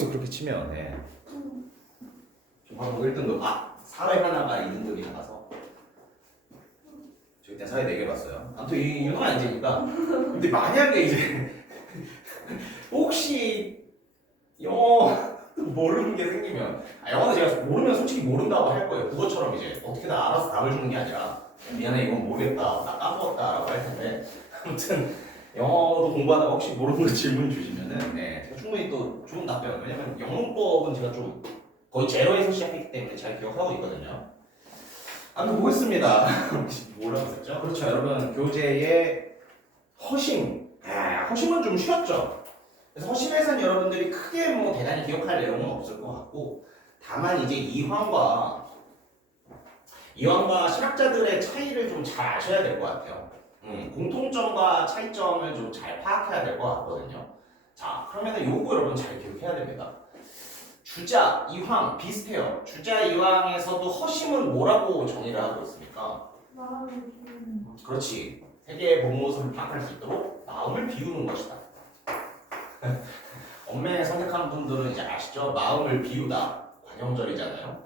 여기서 그렇게 치면 네. 바로 1등급 사회 하나가 2등급이 나가서 저 그때 사회 4개 봤어요. 아무튼 이 유능한 인재니까. 근데 만약에 이제 혹시 영어 모르는 게 생기면 영어는 제가 모르면 솔직히 모른다고 할 거예요. 그것처럼 이제 어떻게든 알아서 답을 주는 게 아니라 미안해 이건 모르겠다 나 까먹었다 라고 할 텐데 아무튼 영어도 공부하다가 혹시 모르는 거 질문 주시면은 네, 제가 충분히 또 좋은 답변 왜냐면 영문법은 제가 좀 거의 제로에서 시작했기 때문에 잘 기억하고 있거든요. 아무튼 보겠습니다. 뭐라고 했죠? 그렇죠 여러분 교재의 허심 허심은 좀 쉬웠죠. 그래서 허심에서는 여러분들이 크게 뭐 대단히 기억할 내용은 없을 것 같고 다만 이제 이황과 실학자들의 차이를 좀 잘 아셔야 될 것 같아요. 공통점과 차이점을 좀 잘 파악해야 될 것 같거든요. 자 그러면은 요거 여러분 잘 기억해야 됩니다. 주자, 이황 비슷해요. 주자, 이황에서도 허심은 뭐라고 정의를 하고 있습니까? 마음을 비우는 거. 그렇지. 세계의 본 모습을 파악할 수 있도록 마음을 비우는 것이다. 엄매 선택하는 분들은 이제 아시죠? 마음을 비우다. 관용절이잖아요.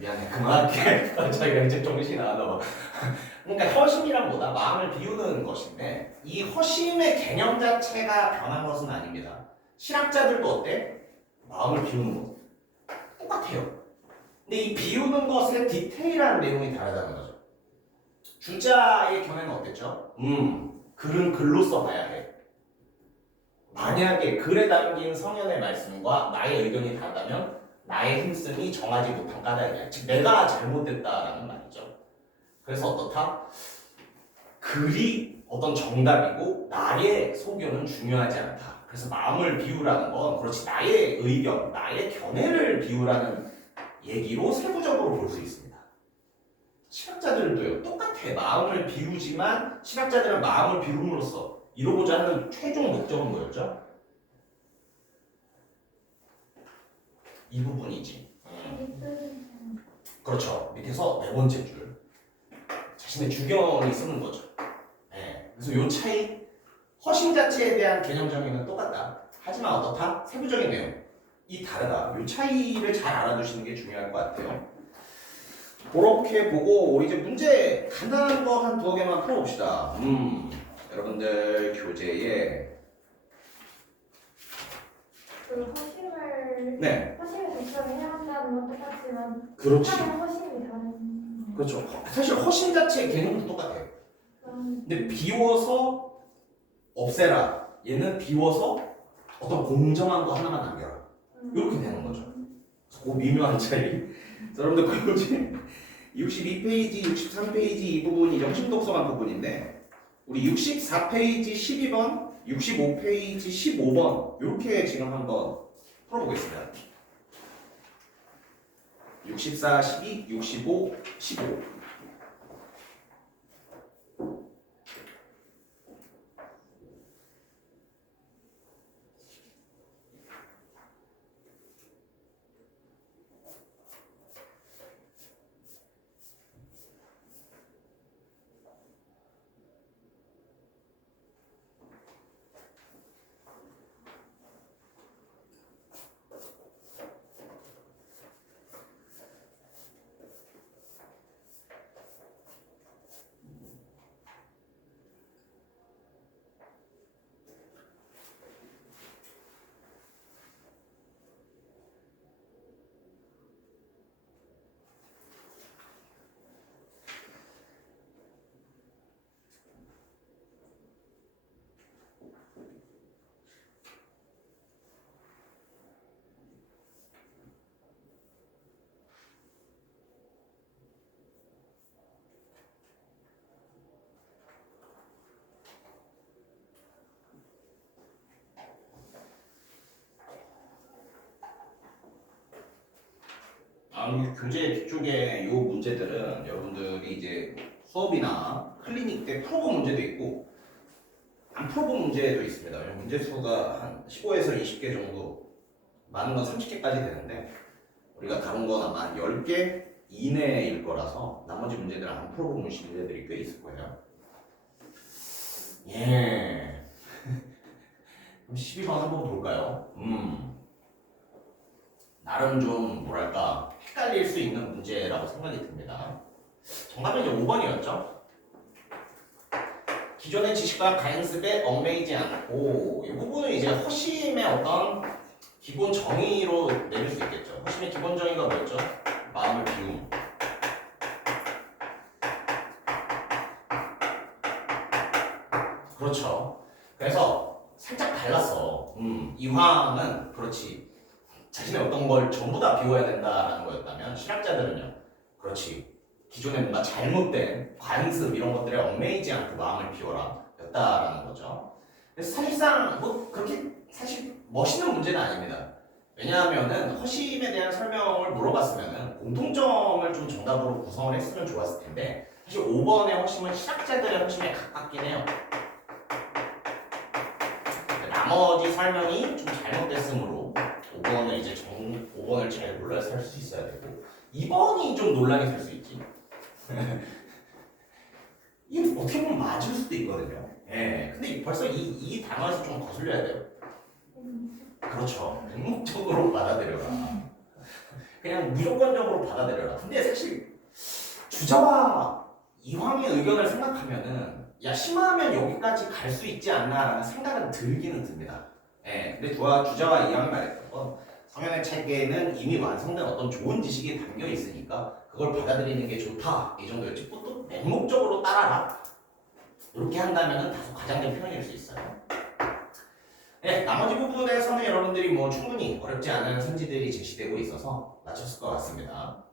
미안해 그만할게. 자기가 이제 정신이 나가나 봐. 그러니까 허심이란 뭐다? 마음을 비우는 것인데 이 허심의 개념 자체가 변한 것은 아닙니다. 실학자들도 어때? 마음을 비우는 것 똑같아요. 근데 이 비우는 것의 디테일한 내용이 다르다는 거죠. 주자의 견해는 어땠죠? 글은 글로 써봐야 해. 만약에 글에 담긴 성현의 말씀과 나의 의견이 다르다면 나의 힘씀이 정하지 못한 까닭이야. 즉 내가 잘못됐다라는 말이죠. 그래서 어떻다? 글이 어떤 정답이고 나의 소견은 중요하지 않다. 그래서 마음을 비우라는 건 그렇지 나의 의견, 나의 견해를 비우라는 얘기로 세부적으로 볼 수 있습니다. 실학자들도요 똑같아. 마음을 비우지만 실학자들은 마음을 비움으로써 이루고자 하는 최종 목적은 뭐였죠? 이 부분이지. 그렇죠. 밑에서 네 번째 줄 자신의 주견이 쓰는 거죠. 네. 그래서 요 차이 허심 자체에 대한 개념 정의는 똑같다. 하지만 어떻다? 세부적인 내용이 다르다. 이 차이를 잘 알아두시는 게 중요할 것 같아요. 그렇게 보고 우리 이제 문제 간단한 거 한 2개만 풀어봅시다. 여러분들 교재에 그 허심을 네. 허심을 대처를 해왔다는 건 똑같지만 그렇지. 사람의 허심이 다른. 그렇죠. 사실 허심 자체의 개념도 똑같아요. 근데 비워서 없애라. 얘는 비워서 어떤 공정한 거 하나만 남겨라. 이렇게 되는 거죠. 그 미묘한 차이. 여러분들 교재 62페이지, 63페이지 이 부분이 정식 독서관 부분인데 우리 64페이지 12번, 65페이지 15번 이렇게 지금 한번 풀어보겠습니다. 64, 12, 65, 15 교재 뒤쪽에 이 문제들은 여러분들이 이제 수업이나 클리닉 때 풀어본 문제도 있고 안 풀어본 문제도 있습니다. 문제 수가 한 15에서 20개 정도, 많은 건 30개까지 되는데 우리가 다룬 건 아마 한 10개 이내일 거라서 나머지 문제들은 안 풀어본 문제들이 꽤 있을 거예요. 예. 그럼 12번 한번 볼까요? 나름 좀 뭐랄까 헷갈릴 수 있는 문제라고 생각이 듭니다. 정답은 이제 5번이었죠. 기존의 지식과 가연습에 얽매이지 않고 이 부분은 이제 허심의 어떤 기본 정의로 내릴 수 있겠죠. 허심의 기본 정의가 뭐였죠? 마음을 비움. 그렇죠. 그래서 살짝 달랐어. 이황은 그렇지. 자신의 어떤 걸 전부 다 비워야 된다라는 거였다면 신학자들은요. 그렇지. 기존에 뭔가 잘못된 관습 이런 것들에 얽매이지 않고 마음을 비워라 였다라는 거죠. 그래서 사실상 뭐 그렇게 사실 멋있는 문제는 아닙니다. 왜냐하면은 허심에 대한 설명을 물어봤으면은 공통점을 좀 정답으로 구성을 했으면 좋았을 텐데 사실 5번의 허심은 신학자들의 허심에 가깝긴 해요. 나머지 설명이 좀 잘못됐으므로 5번을 이제 5번을 잘 몰라서 할 수 있어야 되고 2번이 좀 논란이 될 수 있지. 이게 어떻게 보면 맞을 수도 있거든요. 예. 근데 벌써 이 단어에서 좀 거슬려야 돼요. 그렇죠. 맹목적으로 받아들여라. 그냥 무조건적으로 받아들여라. 근데 사실 주자와 이황의 의견을 생각하면은 야 심하면 여기까지 갈 수 있지 않나라는 생각은 들기는 듭니다. 예. 근데 주자와 이황이 말했던 건 성현의 책에는 이미 완성된 어떤 좋은 지식이 담겨 있으니까 그걸 받아들이는 게 좋다 이 정도였지. 또 맹목적으로 따라라 이렇게 한다면은 다소 과장된 표현일 수 있어요. 네, 나머지 부분에서는 여러분들이 뭐 충분히 어렵지 않은 선지들이 제시되고 있어서 맞췄을 것 같습니다.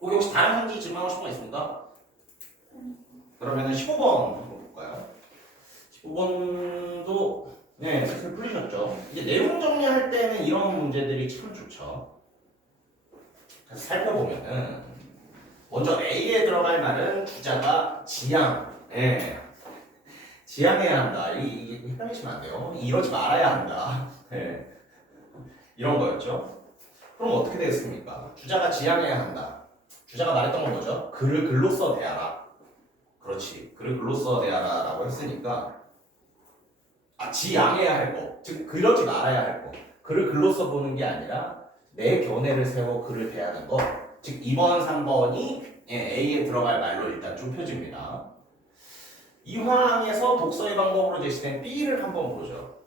혹시 다른 선지 질문하고 싶은 거 있습니까? 그러면은 15번 한번 볼까요? 15번도 네, 슬슬 풀리셨죠? 이제 내용 정리할 때는 이런 문제들이 참 좋죠. 그래서 살펴보면은 먼저 A에 들어갈 말은 주자가 지향, 네. 지향해야 한다. 이게 헷갈리시면 안 돼요. 이러지 말아야 한다. 네. 이런 거였죠. 그럼 어떻게 되겠습니까? 주자가 지향해야 한다. 주자가 말했던 건 뭐죠? 글을 글로써 대하라. 그렇지. 글을 글로써 대하라 라고 했으니까 지향해야 할 거. 즉 그러지 말아야 할 거. 글을 글로써 보는 게 아니라 내 견해를 세워 글을 대하는 거. 즉 2번, 3번이 A에 들어갈 말로 일단 좁혀집니다. 이황에서 독서의 방법으로 제시된 B를 한번 보죠.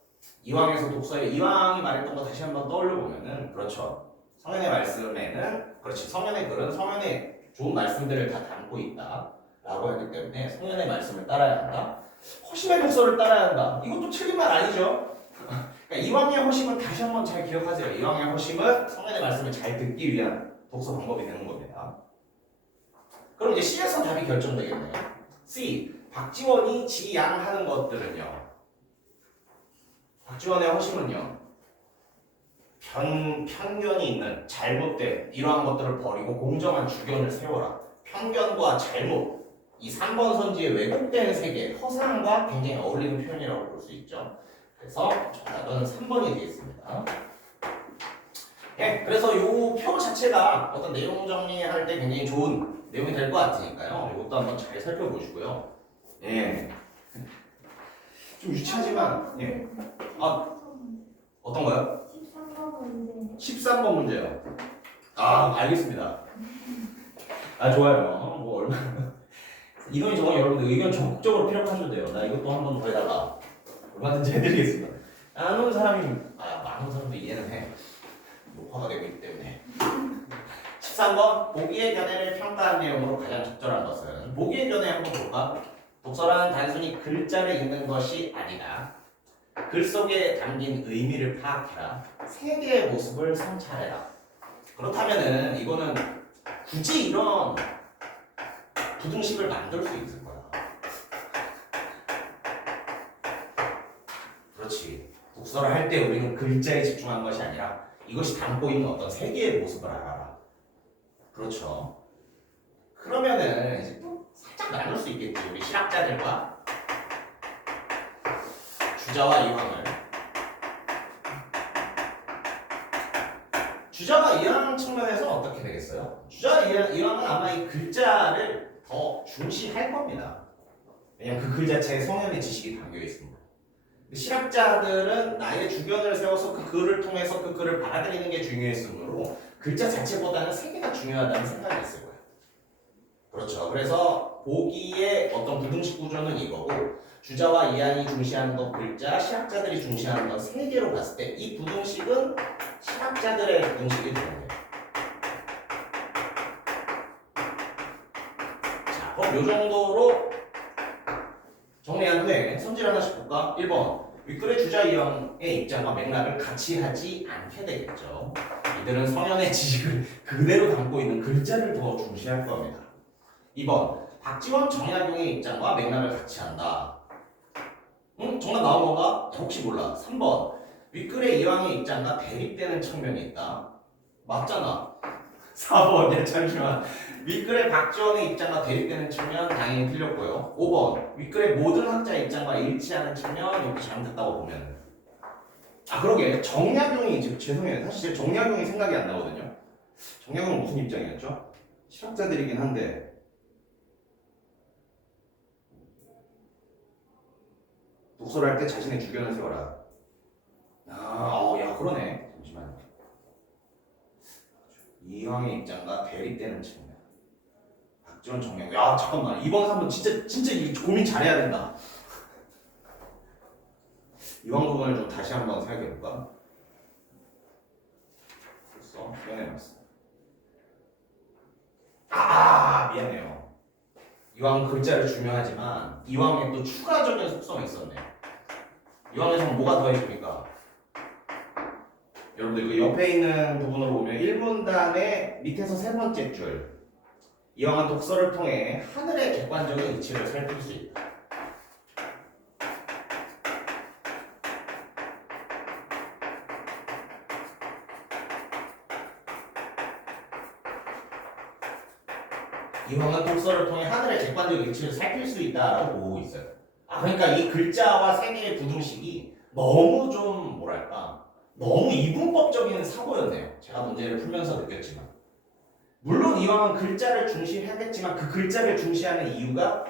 이황에서 이황이 말했던 거 다시 한번 떠올려 보면은 그렇죠. 성현의 말씀에는 그렇지. 성현의 글은 성현의 좋은 말씀들을 다 담고 있다라고 하기 때문에 성현의 말씀을 따라야 한다. 허심의 독서를 따라야 한다. 이것도 틀린 말 아니죠. 그러니까 이황의 허심은 다시 한번 잘 기억하세요. 이황의 허심은 성현의 말씀을 잘 듣기 위한 독서 방법이 되는 겁니다. 그럼 이제 C에서 답이 결정되겠네요. C. 박지원이 지양하는 것들은요. 박지원의 허심은요. 편견이 있는 잘못된 이러한 것들을 버리고 공정한 주견을 세워라. 편견과 잘못 이 3번 선지의 왜곡된 세계 허상과 굉장히 어울리는 표현이라고 볼 수 있죠. 그래서 정답은 3번이 되겠습니다. 예, 그래서 이 표 자체가 어떤 내용 정리할 때 굉장히 좋은 내용이 될 것 같으니까요. 이것도 한번 잘 살펴보시고요. 예. 좀 유치하지만 예. 어떤 거요? 13번 문제. 13번 문제요. 알겠습니다. 좋아요. 뭐 얼마나 이동희 정원 여러분들 의견 적극적으로 필요하셔도 돼요. 나 이것도 한 번 더 해달라. 얼마든지 해드리겠습니다. 안 오는 사람이 많은 사람도 이해는 해. 녹화가 되고 있기 때문에. 13번 보기의 견해를 평가한 내용으로 가장 적절한 것은 보기의 견해 한번 볼까? 독서란 단순히 글자를 읽는 것이 아니다. 글 속에 담긴 의미를 파악해라. 세계의 모습을 성찰해라. 그렇다면은 이거는 굳이 이런 부등식을 만들 수 있을 거야. 그렇지. 독서를 할 때 우리는 글자에 집중한 것이 아니라 이것이 담고 있는 어떤 세계의 모습을 알아라. 그렇죠. 그러면은 이제 또 살짝 나눌 수 있겠지. 우리 실학자들과 주자와 이황을. 주자와 이황 측면에서 어떻게 되겠어요? 주자와 이황은 아마 이 글자를 더 중시할 겁니다. 왜냐면 그 글 자체에 성현의 지식이 담겨 있습니다. 실학자들은 나의 주견을 세워서 그 글을 통해서 그 글을 받아들이는 게 중요했으므로 글자 자체보다는 세계가 중요하다는 생각이 있을 거예요. 그렇죠. 그래서 보기의 어떤 부등식 구조는 이거고 주자와 이항이 중시하는 것 글자, 실학자들이 중시하는 건 세계로 봤을 때 이 부등식은 실학자들의 부등식이 되는 거예요. 자, 그럼 이 정도로 정리한 후에 선질 하나씩 볼까? 1번 윗글의 주자 이항의 입장과 맥락을 같이 하지 않게 되겠죠. 이들은 성현의 지식을 그대로 담고 있는 글자를 더 중시할 겁니다. 2번 박지원 정약용의 입장과 맥락을 같이 한다. 응? 정답 나온 건가? 혹시 몰라. 3번 윗글의 이왕의 입장과 대립되는 측면이 있다. 맞잖아. 4번 야 잠시만 윗글의 박지원의 입장과 대립되는 측면 당연히 틀렸고요. 5번 윗글의 모든 학자의 입장과 일치하는 측면 이렇게 잘못했다고 보면 아 그러게 정약용이 지금 죄송해요. 사실 정약용이 생각이 안 나거든요. 정약용은 무슨 입장이었죠? 실학자들이긴 한데 독서를 할 때 자신의 주견을 세워라. 야 그러네. 잠시만요. 이왕의 입장과 대립되는 측면. 박지원 정명. 야 잠깐만. 이번 3번 진짜 이 고민 잘해야 된다. 이왕 부분을 좀 다시 한번 생각해 볼까? 됐어. 미안해봤어. 미안해요. 이왕 글자를 중요하지만 이왕에 또 추가적인 속성이 있었네. 이왕에서는 뭐가 더해집니까? 여러분들 그 옆에 있는 부분으로 보면 1문단의 밑에서 세 번째 줄 이왕은 독서를 통해 하늘의 객관적인 이치를 살필 수 있다. 이왕은 독서를 통해 하늘의 객관적인 이치를 살필 수 있다라고 보고 있어요. 그러니까 이 글자와 세계의 부등식이 너무 좀 뭐랄까 너무 이분법적인 사고였네요. 제가 문제를 풀면서 느꼈지만 물론 이왕은 글자를 중시하겠지만 그 글자를 중시하는 이유가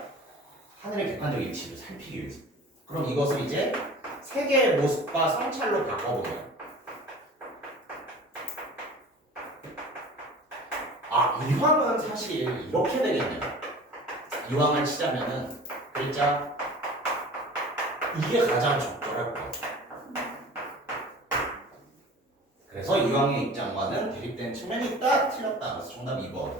하늘의 객관적인 이치를 살피기 위해서. 그럼 이것을 이제 세계의 모습과 성찰로 바꿔보면 이왕은 사실 이렇게 되겠네요. 이왕을 치자면은 글자 이게 가장 적절할 거예요. 그래서 이왕의 입장과는 대립된 측면이 있다, 틀렸다. 그래서 정답 2번.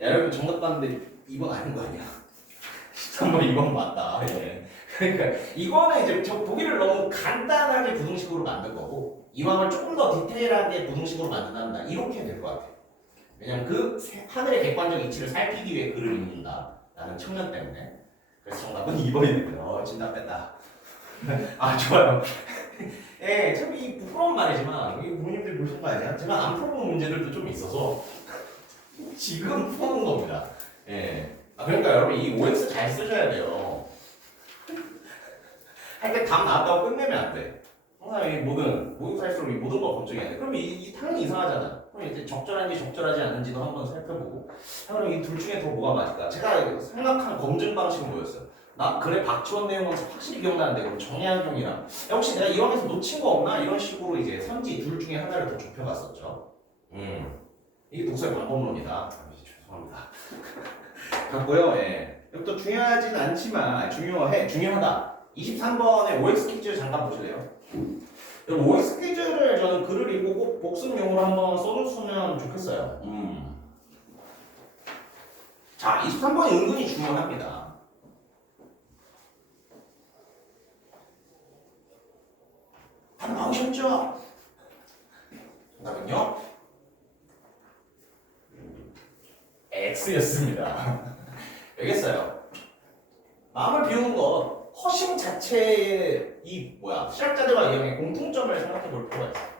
여러분 정답 봤는데 2번 아닌 거 아니야? 13번 2번 맞다. 예. 그러니까 이거는 이제 저 보기를 너무 간단하게 부등식으로 만든 거고 이왕을 조금 더 디테일하게 부등식으로 만든다 이렇게 될 것 같아요. 왜냐면 그 하늘의 객관적 이치를 살피기 위해 글을 읽는다 라는 측면 때문에. 그래서 정답은 2번이 됩니다. 진답 뺐다. 좋아요. 예, 참 이 부끄러운 말이지만 이 부모님들 보신 거 아니야? 제가 안 풀어본 문제들도 좀 있어서 지금 푸는 겁니다. 예. 그러니까 여러분 이 OX 잘 쓰셔야 돼요. 할 때 답 나왔다고 끝내면 안 돼. 항상 이 모든 살수록 이 모든 걸 검증해야 돼. 그럼 이 당연히 이상하잖아. 그럼 이제 적절한지 적절하지 않은지도 한번 살펴보고. 그럼 이 둘 중에 더 뭐가 맞을까? 제가 생각한 검증 방식은 뭐였어요? 나 그래 박지원 내용은 확실히 기억나는데 그럼 정약용이랑 혹시 내가 이왕에서 놓친 거 없나? 이런 식으로 이제 선지 둘 중에 하나를 더 좁혀갔었죠. 이게 독서의 방법론이다. 죄송합니다. 같고요. 예. 또 중요하진 않지만 중요하다. 23번의 OX 퀴즈 잠깐 보실래요? OX 퀴즈를 저는 글을 읽고 꼭 복습용으로 한번 써줬으면 좋겠어요. 자, 23번이 은근히 중요합니다. 답 나오셨죠? 정답은요? X였습니다. 알겠어요. 마음을 비우는 것, 허심 자체의 실학자들과 이항의 공통점을 생각해 볼 필요가 있어요.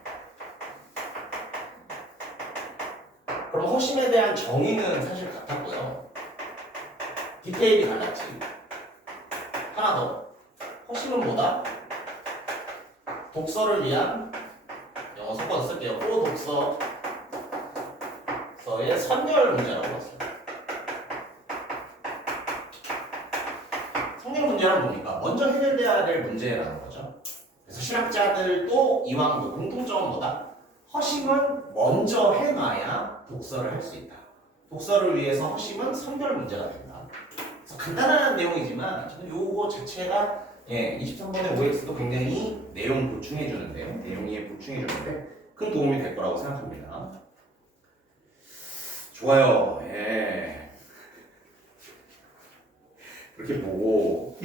그럼 허심에 대한 정의는 사실 같았고요. 디테일이 달랐지. 하나 더. 허심은 뭐다? 독서를 위한 영어 섞어서 쓸게요. 독서서의 선열 문제라고 했어요. 성경 문제 문제란 뭡니까? 먼저 해결돼야 될 문제라는 거죠. 그래서 실학자들도 이왕도 공통점은 뭐다? 허심은 먼저 해놔야 독서를 할 수 있다. 독서를 위해서 허심은 선별 문제가 된다. 그래서 간단한 내용이지만 저는 요거 자체가 23번의 OX도 굉장히 내용 보충해 주는데 내용 이해 보충해 주는데 큰 도움이 될 거라고 생각합니다. 좋아요. 예. 그렇게 보고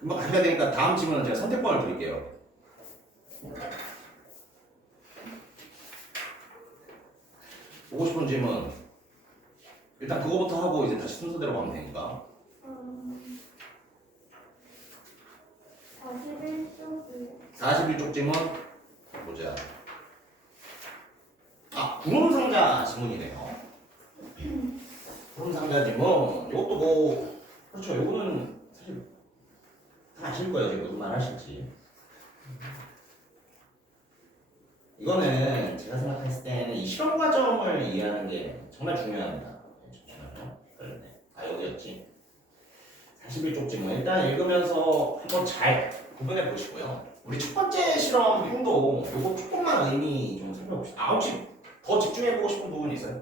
금방 가셔야 되니까 다음 질문은 제가 선택권을 드릴게요. 보고 싶은 질문 일단 그거부터 하고 이제 다시 순서대로 가면 되니까. 41쪽이요. 41쪽 질문 보자. 구름상자 지문이네요. 구름상자 지문 이것도 뭐 그렇죠. 이거는 사실 다 아실 거예요. 지금 무슨 말 하실지. 이거는 제가 생각했을 때는 이 실험 과정을 이해하는 게 정말 중요합니다. 잠시만요. 헷갈렸네. 여기였지. 41쪽 질문 일단 읽으면서 한번 잘 구분해 보시고요. 우리 첫 번째 실험 행동 요거 조금만 의미 좀 살펴봅시다. 혹시 더 집중해 보고 싶은 부분 있어요?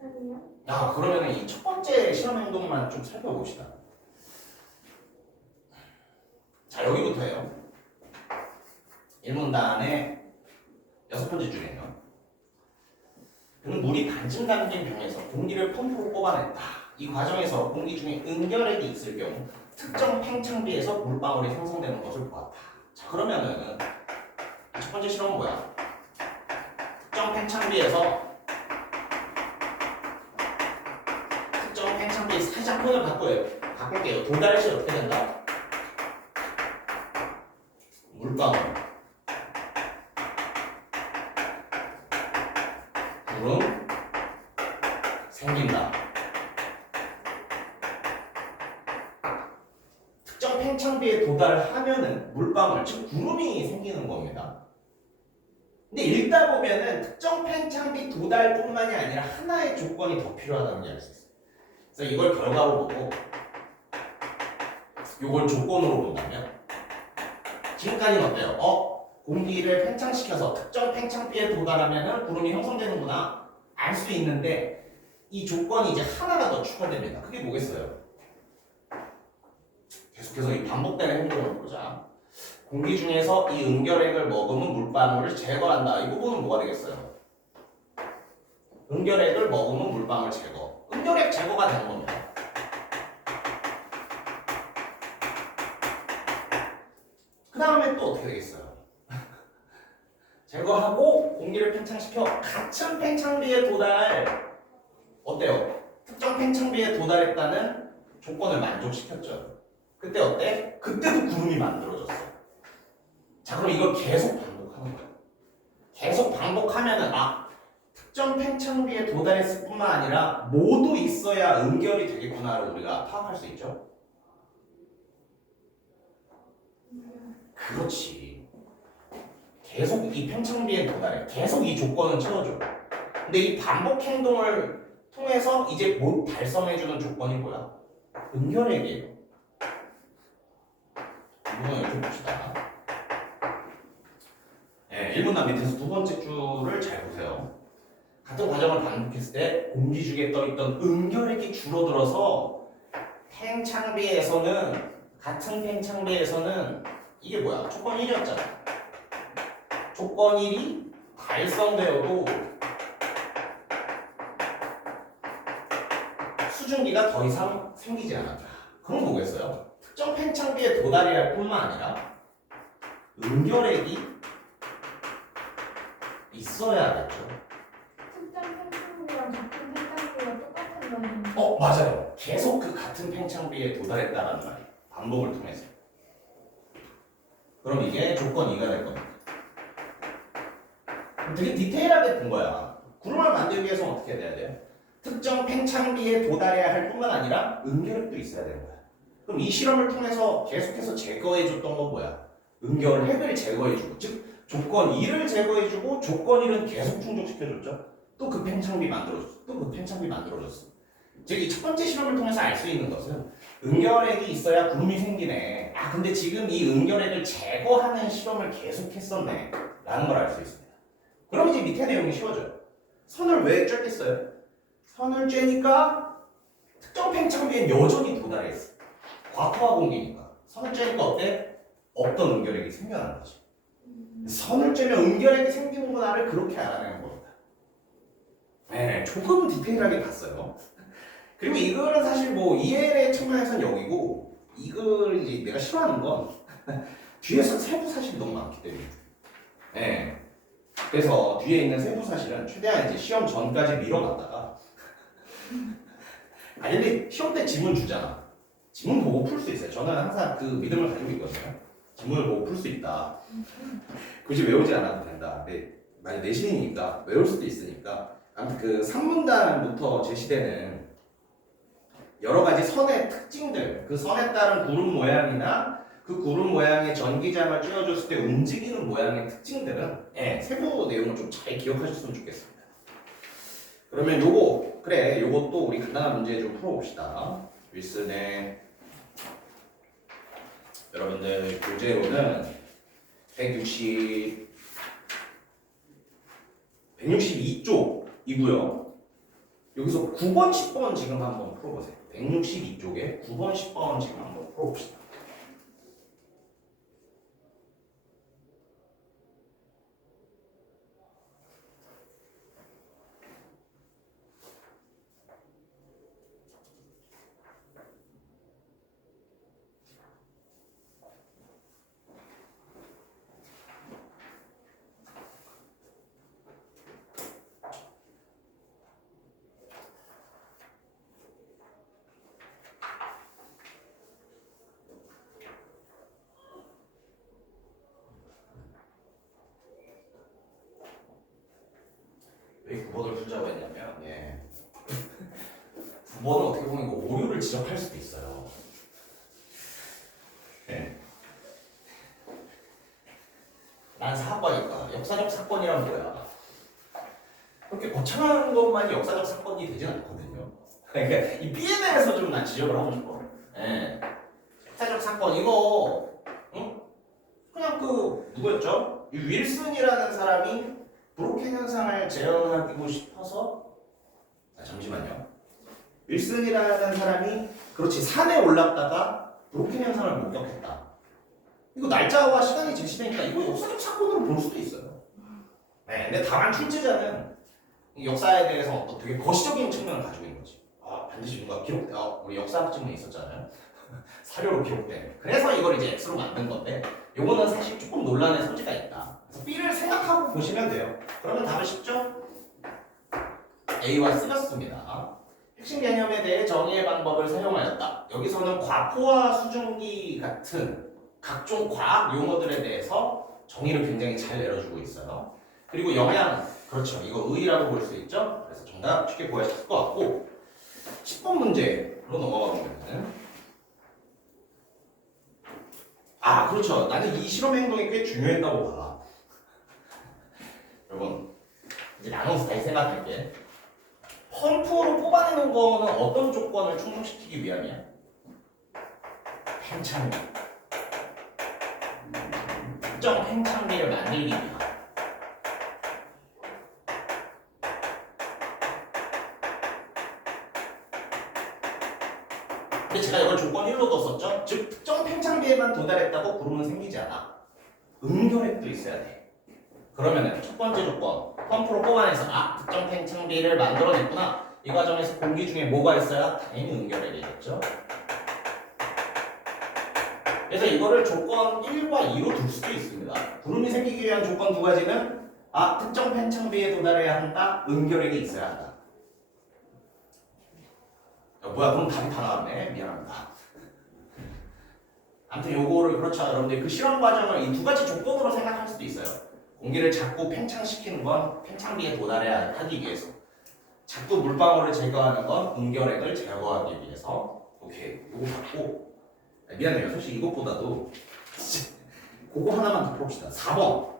아니요. 그러면 이 첫 번째 실험 행동만 좀 살펴봅시다. 자, 여기부터예요. 1문단의 6번째 줄이에요. 그는 물이 반쯤 담긴 병에서 공기를 펌프로 뽑아냈다. 이 과정에서 공기 중에 응결액이 있을 경우 특정 팽창비에서 물방울이 생성되는 것을 보았다. 자, 그러면은 첫 번째 실험은 뭐야? 특정 팽창비에서 살짝 표현을 바꿀게요. 도달시 어떻게 된다? 물방울 구름 생긴다. 특정 팽창비에 도달하면은 물방울, 즉 구름이 생기는 겁니다. 근데 읽다 보면은 특정 팽창비 도달뿐만이 아니라 하나의 조건이 더 필요하다는 게 알 수 있어요. 그래서 이걸 결과로 보고 이걸 조건으로 본다면 지금까지는 어때요? 공기를 팽창시켜서 특정 팽창비에 도달하면 구름이 형성되는구나 알 수 있는데 이 조건이 이제 하나가 더 추가됩니다. 그게 뭐겠어요? 계속해서 이 반복되는 행동을 보자. 공기 중에서 이 응결액을 머금은 물방울을 제거한다. 이 부분은 뭐가 되겠어요? 응결액을 머금은 물방울 제거. 응결액 제거가 되는 겁니다. 그 다음에 또 어떻게 되겠어요? 제거하고 공기를 팽창시켜 같은 팽창비에 도달 어때요? 특정 팽창비에 도달했다는 조건을 만족시켰죠. 그때 어때? 그때도 구름이 만들어졌어. 자, 그럼 이걸 계속 반복하는 거예요. 계속 반복하면은 특정 팽창비에 도달했을 뿐만 아니라 모두 있어야 응결이 되겠구나를 우리가 파악할 수 있죠. 그렇지. 계속 이 팽창비에 도달해. 계속 이 조건은 채워줘. 근데 이 반복 행동을 통해서 이제 못 달성해주는 조건이 뭐야? 응결액이에요. 이번에 이렇게 봅시다. 1문단 밑에서 두 번째 줄을 잘 보세요. 같은 과정을 반복했을 때 공기 중에 떠있던 응결액이 줄어들어서 같은 팽창비에서는 이게 뭐야? 조건 1이었잖아. 조건 1이 달성되어도 수증기가 더 이상 생기지 않았다. 그럼 뭐겠어요? 특정 팽창비에 도달해야 할 뿐만 아니라 응결액이 있어야겠죠. 특정 팽창비랑 같은 팽창비가 똑같은 거는 맞아요. 계속 그 같은 팽창비에 도달했다라는 말이에요. 반복을 통해서. 그럼 이게 조건 2가 될 겁니다. 되게 디테일하게 본 거야. 구름을 만들기 위해서는 어떻게 돼야 돼요? 특정 팽창비에 도달해야 할 뿐만 아니라 응결액도 있어야 되는 거야. 그럼 이 실험을 통해서 계속해서 제거해줬던 건 뭐야? 응결핵을 제거해주고, 즉 조건 2를 제거해주고 조건 1은 계속 충족시켜줬죠. 또 그 팽창비 만들어줬어. 또 그 팽창비 만들어줬어. 즉 이 첫 번째 실험을 통해서 알 수 있는 것은 은결핵이 있어야 구름이 생기네. 아 근데 지금 이 은결핵을 제거하는 실험을 계속했었네 라는 걸 알 수 있습니다. 그럼 이제 밑에 내용이 쉬워져요. 선을 왜 쬐겠어요? 선을 쬐니까 특정 팽창비에 여전히 도달해 있어. 과토화 공기니까. 선을 쬐니까 어때? 없던 은결핵이 생겨나는 거지. 선을 쬐면 은결핵이 생기는구나를 그렇게 알아내는 겁니다. 네, 조금 디테일하게 봤어요. 그리고 이거는 사실 뭐 이해의 측면에서는 여기고 이걸 이제 내가 싫어하는 건 뒤에서 세부 사실이 너무 많기 때문에. 네. 그래서 뒤에 있는 세부 사실은 최대한 이제 시험 전까지 밀어놨다가 아니 근데 시험 때 지문 주잖아. 지문 보고 풀 수 있어요. 저는 항상 그 믿음을 가지고 있거든요. 지문을 보고 풀 수 있다. 굳이 외우지 않아도 된다. 근데 만약 내신이니까 외울 수도 있으니까 아무튼 그 3문단부터 제시되는 여러 가지 선의 특징들, 그 선에 따른 구름 모양이나 그 구름 모양의 전기장을 쬐어줬을 때 움직이는 모양의 특징들은 세부 내용을 좀 잘 기억하셨으면 좋겠습니다. 그러면 요거 그래 요것도 우리 간단한 문제 좀 풀어봅시다. 윌슨의 여러분들 교재로는 162쪽이고요. 여기서 9번, 10번 지금 한번 풀어보세요. 162쪽에 9번, 10번 지금 한번 풀어봅시다. 왜 9번을 풀자고 했냐면 9번은 어떻게 보면 이거 오류를 지적할 수도 있어요. 난 사학과니까 역사적 사건이란 뭐야? 그렇게 거창한 것만이 역사적 사건이 되진 않거든요. 그러니까 이 B에 대해서 좀 난 지적을 하고 싶어. 역사적 사건 이거 그냥 그 누구였죠? 이 윌슨이라는 사람이 브로켄 현상을 재현하고 싶어서 잠시만요. 윌슨이라는 사람이 그렇지 산에 올랐다가 브로켄 현상을 목격했다. 이거 날짜와 시간이 제시되니까 이거 역사적 사건으로 볼 수도 있어요. 근데 다만 출제자는 이 역사에 대해서 어떤 되게 거시적인 측면을 가지고 있는 거지. 반드시 뭔가 기록돼. 우리 역사학 증문이 있었잖아요. 사료로 기록돼. 그래서 이걸 이제 X로 만든 건데 요거는 사실 조금 논란의 소지가 있다. 그래서 B를 생각하고 보시면 돼요. 그러면 답은 쉽죠? A와 C였습니다. 핵심 개념에 대해 정의의 방법을 사용하였다. 여기서는 과포와 수증기 같은 각종 과학 용어들에 대해서 정의를 굉장히 잘 내려주고 있어요. 그리고 영양, 그렇죠. 이거 의라고 볼 수 있죠. 그래서 정답 쉽게 구하실 것 같고 10번 문제로 넘어가 보면은 그렇죠. 나는 이 실험 행동이 꽤 중요했다고 봐. 여러분 이제 나눠서 다시 생각할게. 펌프로 뽑아내는 거는 어떤 조건을 충족시키기 위함이야? 팽창비. 특정 팽창비를 만들기 위함. 근데 제가 이걸 조건 1로 뒀었죠? 즉 특정 팽창비에만 도달했다고 구름은 생기지 않아. 은결핵도 있어야 돼. 그러면은 첫 번째 조건 펌프로 뽑아내서 특정 팽창비를 만들어냈구나. 이 과정에서 공기 중에 뭐가 있어야? 당연히 은결핵이겠죠. 그래서 이거를 조건 1과 2로 둘 수도 있습니다. 구름이 생기기 위한 조건 두 가지는 특정 팽창비에 도달해야 한다. 은결핵이 있어야 한다. 뭐야 그럼 답이 다 나왔네. 미안합니다. 아무튼 요거를 그렇죠. 여러분들 그 실험 과정을 이 두 가지 조건으로 생각할 수도 있어요. 공기를 자꾸 팽창시키는 건 팽창비에 도달해야 하기 위해서. 자꾸 물방울을 제거하는 건 은결핵을 제거하기 위해서. 오케이. 요거 받고 미안해요. 사실 이것보다도 그거 하나만 더 봅시다. 4번.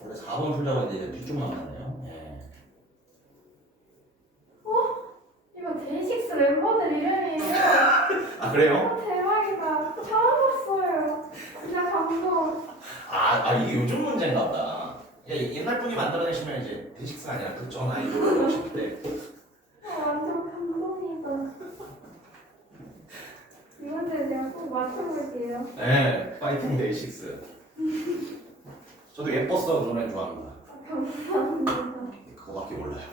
원래 4번 풀자고 했는데 이제 뒤쪽만 맞네요. 예. 이거 데이식스 멤버들 이름이에요. 아 그래요? 대박이다. 처음 봤어요. 진짜 감동. 이게 요즘 문제인가 보다. 옛날 분이 만들어내시면 이제 데식스가 아니라 그전 아이돌을 넣으시는데 완전 감동이다. 이번에 내가 꼭 맞춰볼게요. 네, 파이팅 데이식스. 저도 예뻤어 노래 좋아합니다. 감사합니다. 그거밖에 몰라요.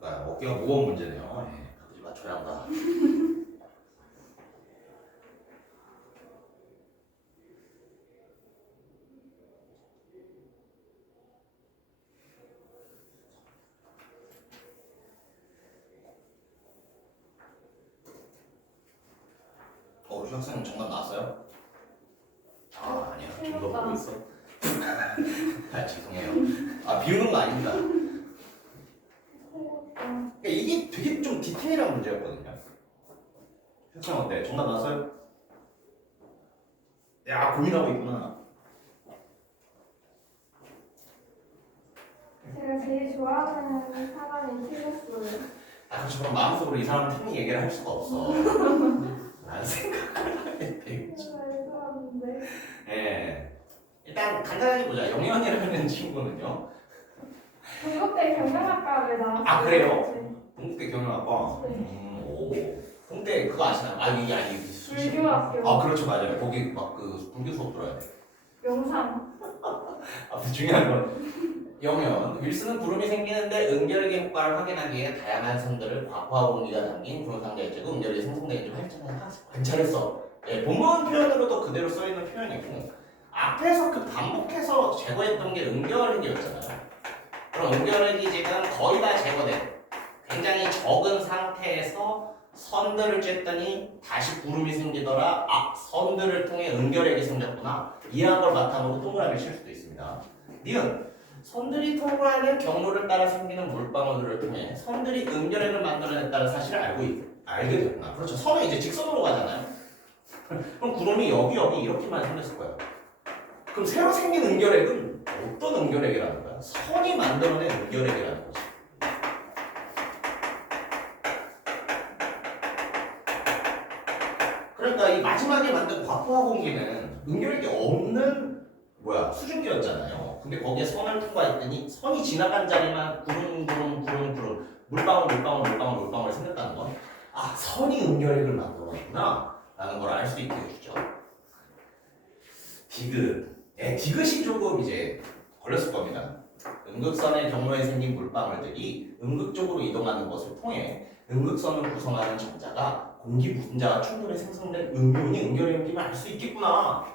그러니까 어깨가 무거운 문제네요. 예, 각지 맞춰야 한다. 우리 학생 정답 나왔어요? 아니야. 지금 너 보고 있어. 죄송해요. 비우는 거 아닙니다. 그러니까 이게 되게 좀 디테일한 문제였거든요. 학생 어때? 정답 나왔어요? 야, 고민하고 있구나. 제가 제일 좋아하는 사람이 틀렸어요. 그렇죠. 그럼 마음속으로 이 사람 틀린 얘기를 할 수가 없어. 라는 생각을 하게 되겠죠. 말도 안 돼. 예. 일단 간단하게 보자. 영현이라는 친구는요. 동국대 경영학과를 나왔어요. 그래요? 네. 동국대 경영학과. 네. 오. 동국대 그거 아시나요? 이게 아니 불교학교. 그렇죠, 맞아요. 거기 막 그 불교 수업 들어야 돼. 명상. 중요한 건 영현. 윌슨은 구름이 생기는데 은결계 효과를 확인하기 위해 다양한 선들을 과포화 공기가 담긴 구름 상자에 찍고 은결이 생성되는지 관찰했어. 예, 본문 표현으로도 그대로 써 있는 표현이고 앞에서 그 반복해서 제거했던 게 은결핵이었잖아요. 그럼 은결핵이 지금 거의 다 제거된 굉장히 적은 상태에서 선들을 쬐더니 다시 구름이 생기더라. 선들을 통해 은결핵이 생겼구나. 이해한 걸 바탕으로 동그라미를 칠 수도 있습니다. 니은 선들이 통과하는 경로를 따라 생기는 물방울들을 통해 선들이 은결핵을 만들어냈다는 사실을 알게 됐구나. 그렇죠. 선은 이제 직선으로 가잖아요. 그럼 구름이 여기 이렇게만 생겼을 거예요. 그럼 새로 생긴 은결핵은 어떤 은결핵이라는 거야? 선이 만들어낸 은결핵이라는 거지. 그러니까 이 마지막에 만든 과포화 공기는 은결핵이 없는 수증기였잖아요. 근데 거기에 선을 통과했더니 선이 지나간 자리만 구름 물방울 생겼다는 건 선이 은결핵을 만들어냈구나 라는 걸 알 수 있게 해주죠. 디귿이 조금 이제 걸렸을 겁니다. 음극선의 경로에 생긴 물방울들이 음극적으로 이동하는 것을 통해 음극선을 구성하는 전자가 공기 분자와 충돌해 생성된 음이온이 은결핵임을 알 수 있겠구나.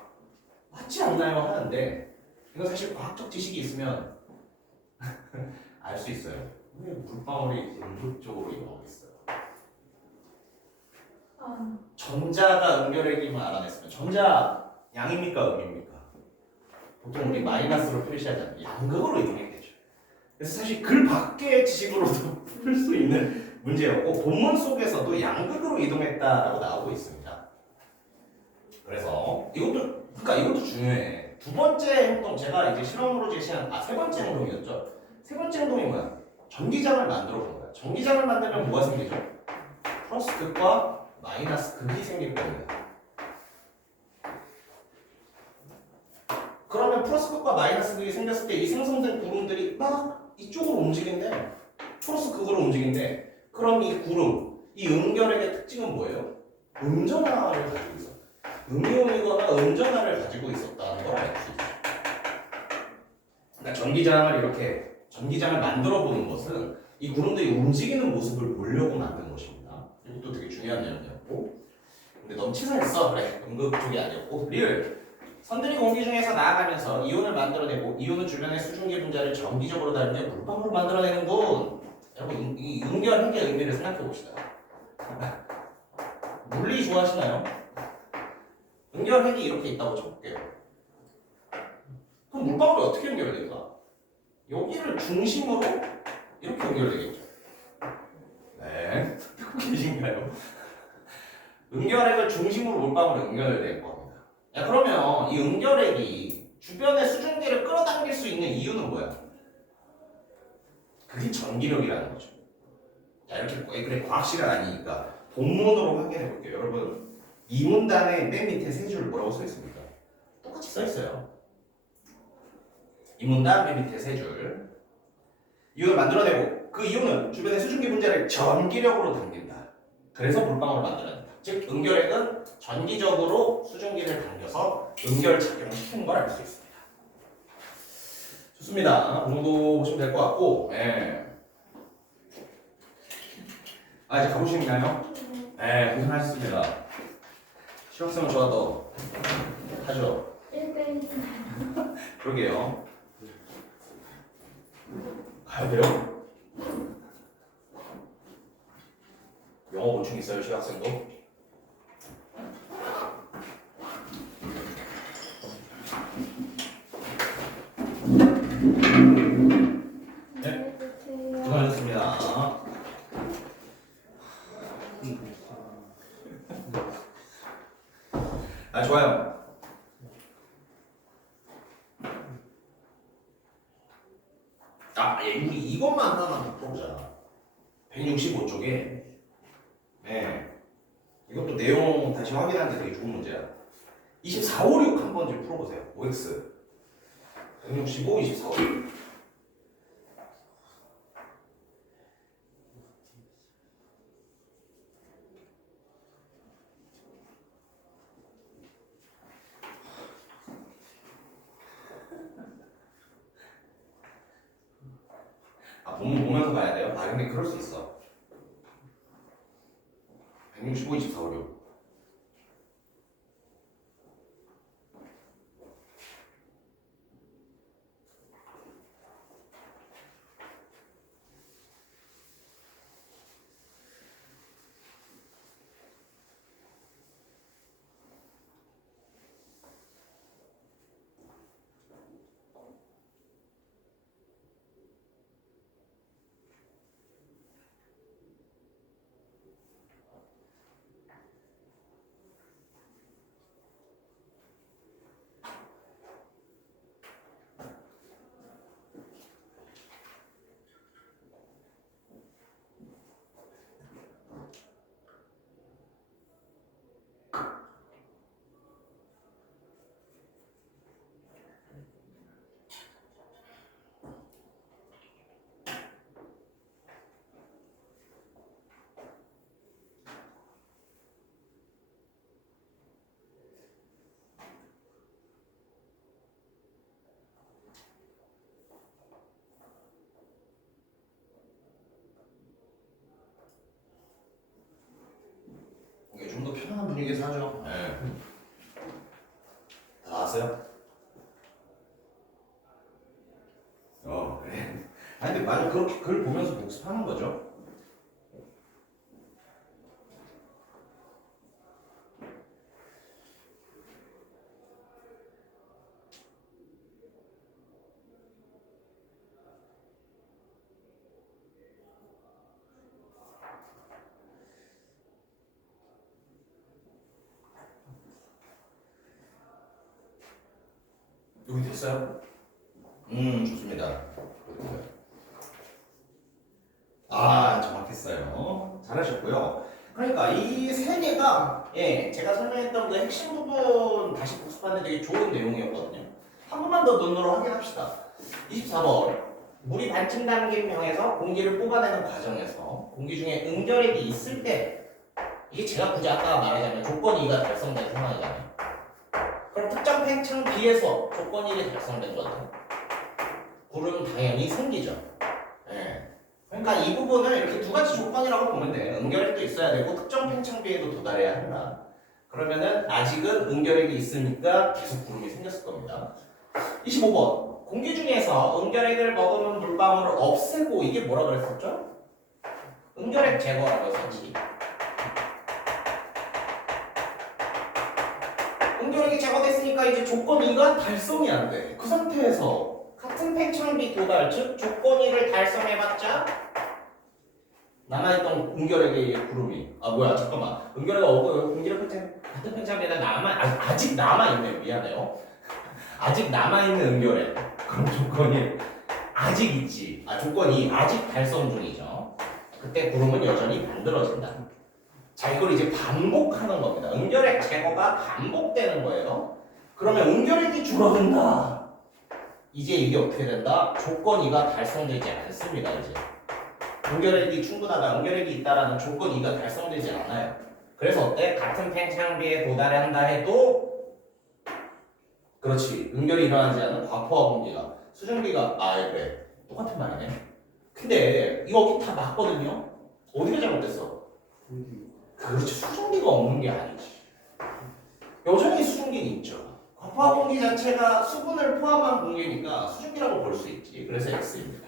맞지 않나요? 하는데 이건 사실 과학적 지식이 있으면 알 수 있어요. 왜 물방울이 음극적으로 이동하겠어요? 전자가 은결핵임을 알아냈으면 전자 양입니까? 음입니까? 보통 우리 마이너스로 표시하잖아요. 양극으로 이동했겠죠. 그래서 사실 글 밖의 지식으로도 풀 수 있는 문제였고 본문 속에서도 양극으로 이동했다라고 나오고 있습니다. 그래서 이것도 중요해. 두 번째 행동, 제가 이제 실험으로 제시한 세 번째 행동이었죠. 세 번째 행동이 뭐야? 전기장을 만들어 본 거야. 전기장을 만들면 뭐가 생기죠? 플러스 극과 마이너스 극이 생길 겁니다. 그러면 플러스 극과 마이너스 극이 생겼을 때 이 생성된 구름들이 막 이쪽으로 움직인대. 플러스 극으로 움직인대. 그럼 이 구름, 이 은결핵의 특징은 뭐예요? 음전하를 가지고 있어. 음이온이거나 음전하를 가지고 있었다는 걸 알 수 있어요. 그러니까 전기장을 이렇게 전기장을 만들어 보는 것은 이 구름들이 움직이는 모습을 보려고 만든 것입니다. 이것도 되게 중요한 내용이었고, 근데 너무 치사했어. 그래, 응급 쪽이 아니었고, 리을. 선들이 공기 중에서 나아가면서 이온을 만들어내고 이온은 주변의 수증기 분자를 전기적으로 다루며 물방울을 만들어내는군. 여러분 이 응결핵의 의미를 생각해 봅시다. 물리 좋아하시나요? 응결핵이 이렇게 있다고 쳐볼게요. 그럼 물방울이 어떻게 연결될까? 여기를 중심으로 이렇게 연결되겠죠. 네, 듣고 계신가요? 응결핵을 중심으로 물방울이 연결될 겁니다. 야, 그러면 이 응결핵이 주변의 수증기를 끌어당길 수 있는 이유는 뭐야? 그게 전기력이라는 거죠. 자, 이렇게 그래 과학 시간 아니니까 본문으로 확인해 볼게요. 여러분 이 문단의 맨 밑에 세 줄 뭐라고 써 있습니까? 똑같이 써 있어요. 이 문단 맨 밑에 세 줄. 이온을 만들어내고 그 이온은 주변의 수증기 분자를 전기력으로 당긴다. 그래서 물방울을 만들어낸다. 즉 응결핵은 전기적으로 수증기를 당겨서 응결 작용을 시키는 걸 알 수 있습니다. 좋습니다. 그 정도 보시면 될 것 같고, 예. 아 이제 가보시나요? 네, 고생하셨습니다. 실학생은 좋아도 하죠. 1대1. 그러게요. 가야 돼요? 영어 보충 있어요, 실학생도? 네, 수고하셨습니다. 아, 좋아요. 아, 예, 우리 이것만 하나만 풀어보자. 165쪽에, 네, 이것도 내용 다시 확인하는데 되게 좋은 문제야. 24, 5, 6 한번 좀 풀어보세요. OX 165, 24, 5, 6. 아, 본문 보면서 가야 돼요? 아, 근데 그럴 수 있어. 165, 24, 5, 6. 이게 좀 더 편안한 분위기에서 하죠. 네. 다 아세요? 그래. 아니, 근데 맞아. 그렇게 글 보면서 복습하는 거죠. 여기 됐어요? 좋습니다. 아, 정확했어요. 잘하셨고요. 그러니까 이 세 개가 제가 설명했던 그 핵심 부분 다시 복습하는 데 되게 좋은 내용이었거든요. 한 번만 더 눈으로 확인합시다. 24번. 물이 반쯤 담긴 병에서 공기를 뽑아내는 과정에서 공기 중에 응결액이 있을 때 이게 제가 굳이 아까 말하자면 조건 2가 달성된 상황이잖아요. 그럼 특정 팽창 B에서 조건 1이 달성된 거죠. 구름 당연히 생기죠. 예. 그러니까 이 부분을 이렇게 두 가지 조건이라고 보면 돼. 응결핵도 있어야 되고 특정 팽창비에도 도달해야 한다. 그러면은 아직은 응결핵이 있으니까 계속 구름이 생겼을 겁니다. 25번. 공기 중에서 응결핵을 머금은 물방울을 없애고 이게 뭐라 그랬었죠? 응결핵 제거라고 했었지. 응결핵이 제거됐으니까 이제 조건 2가 달성이 안 돼. 그 상태에서 같은 팽창비 도달, 즉 조건 2를 달성해봤자 남아있던 응결핵의 구름이 잠깐만 응결핵가 응결핵 팽창 같은 팽창비에다 아직 남아있네. 미안해요. 아직 남아있는 응결핵. 그럼 조건이 아직 있지. 조건이 아직 달성 중이죠. 그때 구름은 여전히 만들어진다. 자, 이걸 이제 반복하는 겁니다. 응결핵 제거가 반복되는 거예요. 그러면 응결핵이 줄어든다. 이제 이게 어떻게 된다? 조건 2가 달성되지 않습니다. 이제 응결핵이 충분하다, 응결핵이 있다라는 조건 2가 달성되지 않아요. 그래서 어때? 같은 팽창비에 도달한다 해도 그렇지. 응결이 일어나지 않는 과포화 공기가 수증기가 그래. 똑같은 말이네. 근데 여기 다 맞거든요. 어디가 잘못됐어? 그렇지. 수증기가 없는 게 아니지. 여전히 수증기는 있죠. 과포화 공기 자체가 수분을 포함한 공기니까 수증기라고 볼 수 있지. 그래서 X입니다.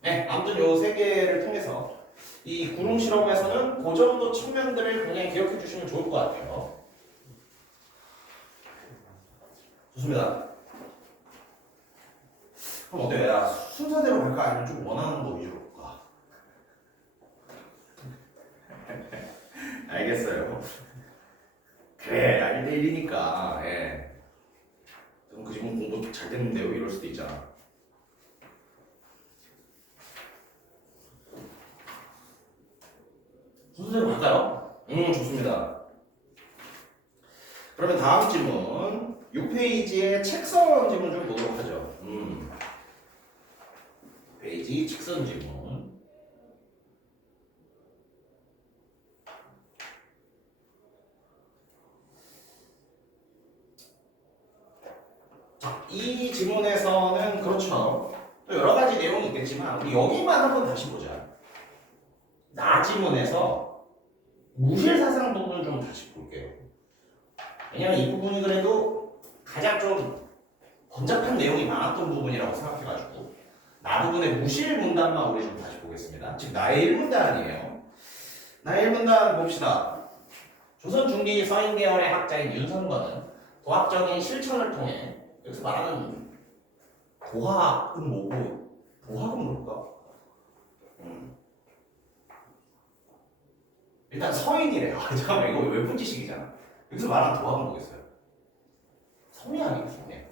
네, 아무튼 요 세 개를 통해서 이 구름 실험에서는 그 정도 측면들을 굉장히 기억해 주시면 좋을 것 같아요. 좋습니다. 그럼 어때요? 순서대로 갈까? 아니면 좀 원하는 거 위주로 갈까? 알겠어요. 그래, 1대1이니까. 예. 그럼 그 지금 공부 잘 됐는데요? 이럴 수도 있잖아. 순서대로 갈까요? 좋습니다. 그러면 다음 질문 6페이지의 책선 질문 좀 보도록 하죠. 페이지 책선 질문. 자, 이 질문에서는 그렇죠. 또 여러 가지 내용이 있겠지만 우리 여기만 한번 다시 보자. 나 지문에서 무실사상 부분 좀 다시 볼게요. 왜냐면 이 부분이 그래도 가장 좀 번잡한 내용이 많았던 부분이라고 생각해가지고 나 부분의 무실 문단만 우리 좀 다시 보겠습니다. 즉 나의 1문단이에요. 나의 1문단 봅시다. 조선 중기 서인 계열의 학자인 윤선거는 도학적인 실천을 통해 여기서 말하는 도학은 뭐고 도학은 뭘까? 일단 서인이래요. 잠깐만 이거 왜 분지식이잖아. 여기서 말하는 도학은 뭐겠어요? 성리학이에요. 성리학.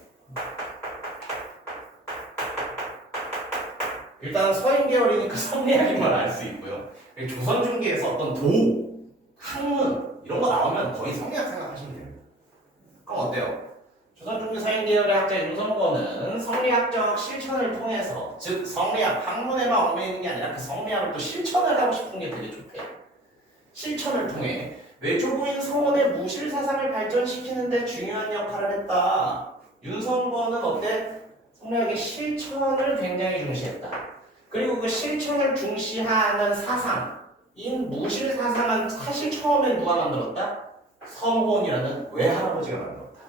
일단 서인 계열이니까 성리학인 걸 알 수 있고요. 조선 중기에서 어떤 도, 학문 이런 거 나오면 거의 성리학 생각하시면 됩니다. 그럼 어때요? 조선 중기 서인 계열의 학자 윤성거는 성리학적 실천을 통해서 즉 성리학 학문에만 얽매여 있는 게 아니라 그 성리학을 또 실천을 하고 싶은 게 되게 좋대요. 실천을 통해 외조부인 서원의 무실 사상을 발전시키는 데 중요한 역할을 했다. 윤성거는 어때? 성리학의 실천을 굉장히 중시했다. 그리고 그 실천을 중시하는 사상인 무실 사상은 사실 처음엔 누가 만들었다? 서원이라는 외할아버지가 만들었다.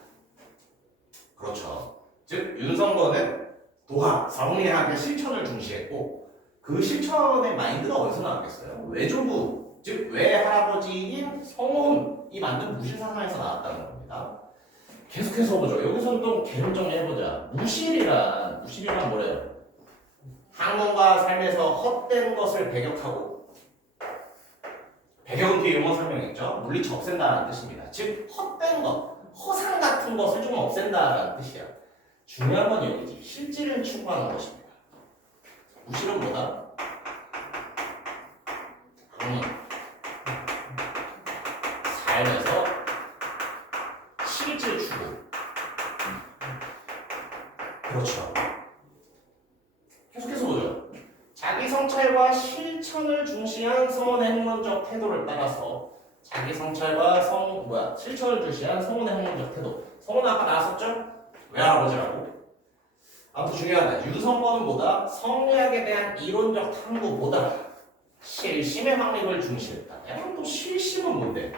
그렇죠. 즉 윤성거는 도학, 성리학의 실천을 중시했고 그 실천의 마인드가 어디서 나왔겠어요? 외조부, 즉 외할아버지인 성혼이 만든 무실사상에서 나왔다는 겁니다. 계속해서 보죠. 여기서는 또 개를 정리해보자. 무실이란 뭐래요? 학문과 삶에서 헛된 것을 배격하고 배격은 뒤에 용어 설명했죠. 물리치 없앤다라는 뜻입니다. 즉 헛된 것, 허상 같은 것을 좀 없앤다라는 뜻이야. 중요한 건 여기지. 실질을 추구하는 것입니다. 무실은 뭐다? 삶에서 실질 추구. 그렇죠. 계속해서 보죠. 자기 성찰과 실천을 중시한 성원의 학문적 태도를 따라서 자기 성찰과 실천을 중시한 성원의 학문적 태도. 성원은 아까 나왔었죠? 외할아버지라고. 아무튼 중요한 건 유성범은 뭐다? 성리학에 대한 이론적 탐구보다 실심의 확립을 중시했다. 그럼 또 실심은 뭔데?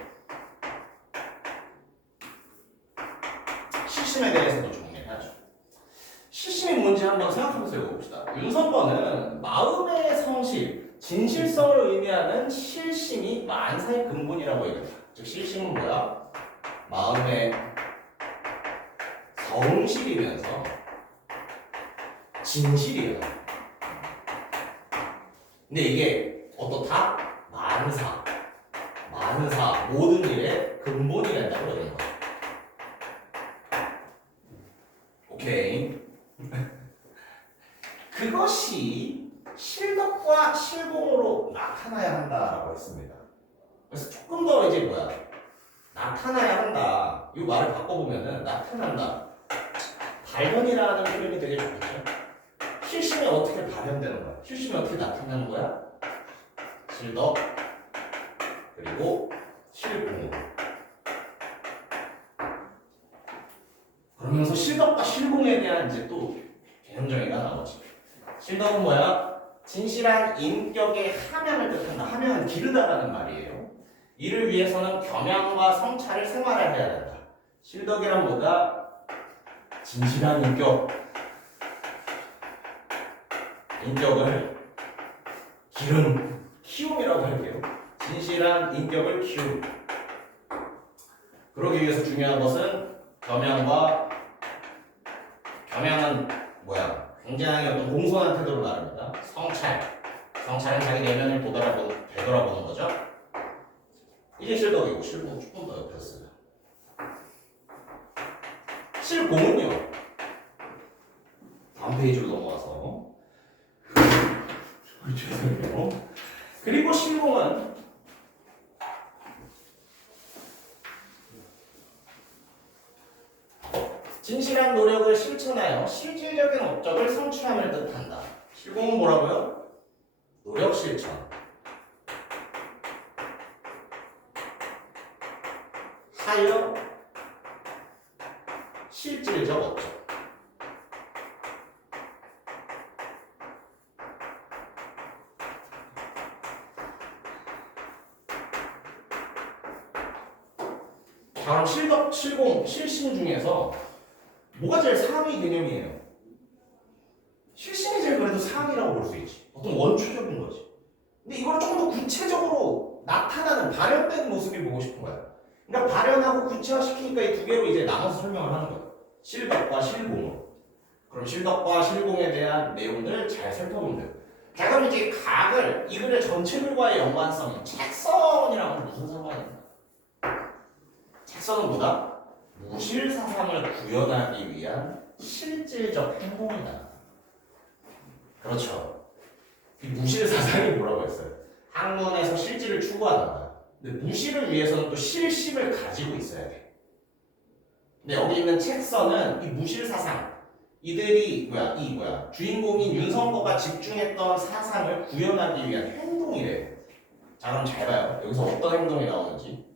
실심에 대해서도 정리해야죠. 실심이 뭔지 한번 생각해보세요. 읽어봅시다. 윤석번은 마음의 성실, 진실성을 의미하는 실심이 만사의 근본이라고 얘기합니다. 즉 실심은 뭐야? 마음의 성실이면서 진실이에요. 근데 이게 어떻다? 만사 모든 일의 근본이 된다고 그러는 거야. 오케이. 그것이 실덕과 실공으로 나타나야 한다라고 했습니다. 그래서 조금 더 이제 뭐야? 나타나야 한다. 이 말을 바꿔보면은 나타난다. 발현이라는 표현이 되게 좋겠죠. 실심이 어떻게 발현되는 거야? 실심이 어떻게 나타나는 거야? 실덕 그리고 실공. 그러면서 실덕과 실공에 대한 이제 또 개념 정의가 나오지. 실덕은 뭐야? 진실한 인격의 함양을 뜻한다. 함양은 기르다라는 말이에요. 이를 위해서는 겸양과 성찰을 생활해야 된다. 실덕이란 뭐다? 진실한 인격을 키움이라고 할게요. 진실한 인격을 키움. 그러기 위해서 중요한 것은 겸양은 뭐야? 굉장히 어떤 공손한 태도를 말합니다. 성찰은 자기 내면을 되돌아보는 거죠. 이게 실덕이고 실공 조금 더 옆에 써요. 실공은요. 다음 페이지로 넘어가서 죄송해요. 그리고 실공은 진실한 노력을 실천하여 실질적인 업적을 성취함을 뜻한다. 실공은 뭐라고요? 노력 실천. 하여 실질적 업적. 다음 실덕, 실공, 실심 중에서 뭐가 제일 상위 개념이에요? 실심이 제일 그래도 상위라고 볼 수 있지. 어떤 원초적인 거지. 근데 이걸 조금 더 구체적으로 나타나는 발현된 모습이 보고 싶은 거야. 그러니까 발현하고 구체화시키니까 이 두 개로 이제 나눠서 설명을 하는 거야. 실덕과 실공. 그럼 실덕과 실공에 대한 내용들을 잘 살펴보면 돼요. 자, 그럼 이제 각을 이 글의 전체 글과의 연관성이 책선이랑은 무슨 상관인가? 책선은 뭐다? 무실 사상을 구현하기 위한 실질적 행동이다. 그렇죠. 이 무실 사상이 뭐라고 했어요? 학문에서 실질을 추구하는 거야. 근데 무실을 위해서는 또 실심을 가지고 있어야 돼. 근데 여기 있는 책선은 이 무실 사상, 이들이 주인공인 윤성거가 집중했던 사상을 구현하기 위한 행동이래. 자, 그럼 잘 봐요. 여기서 어떤 행동이 나오는지.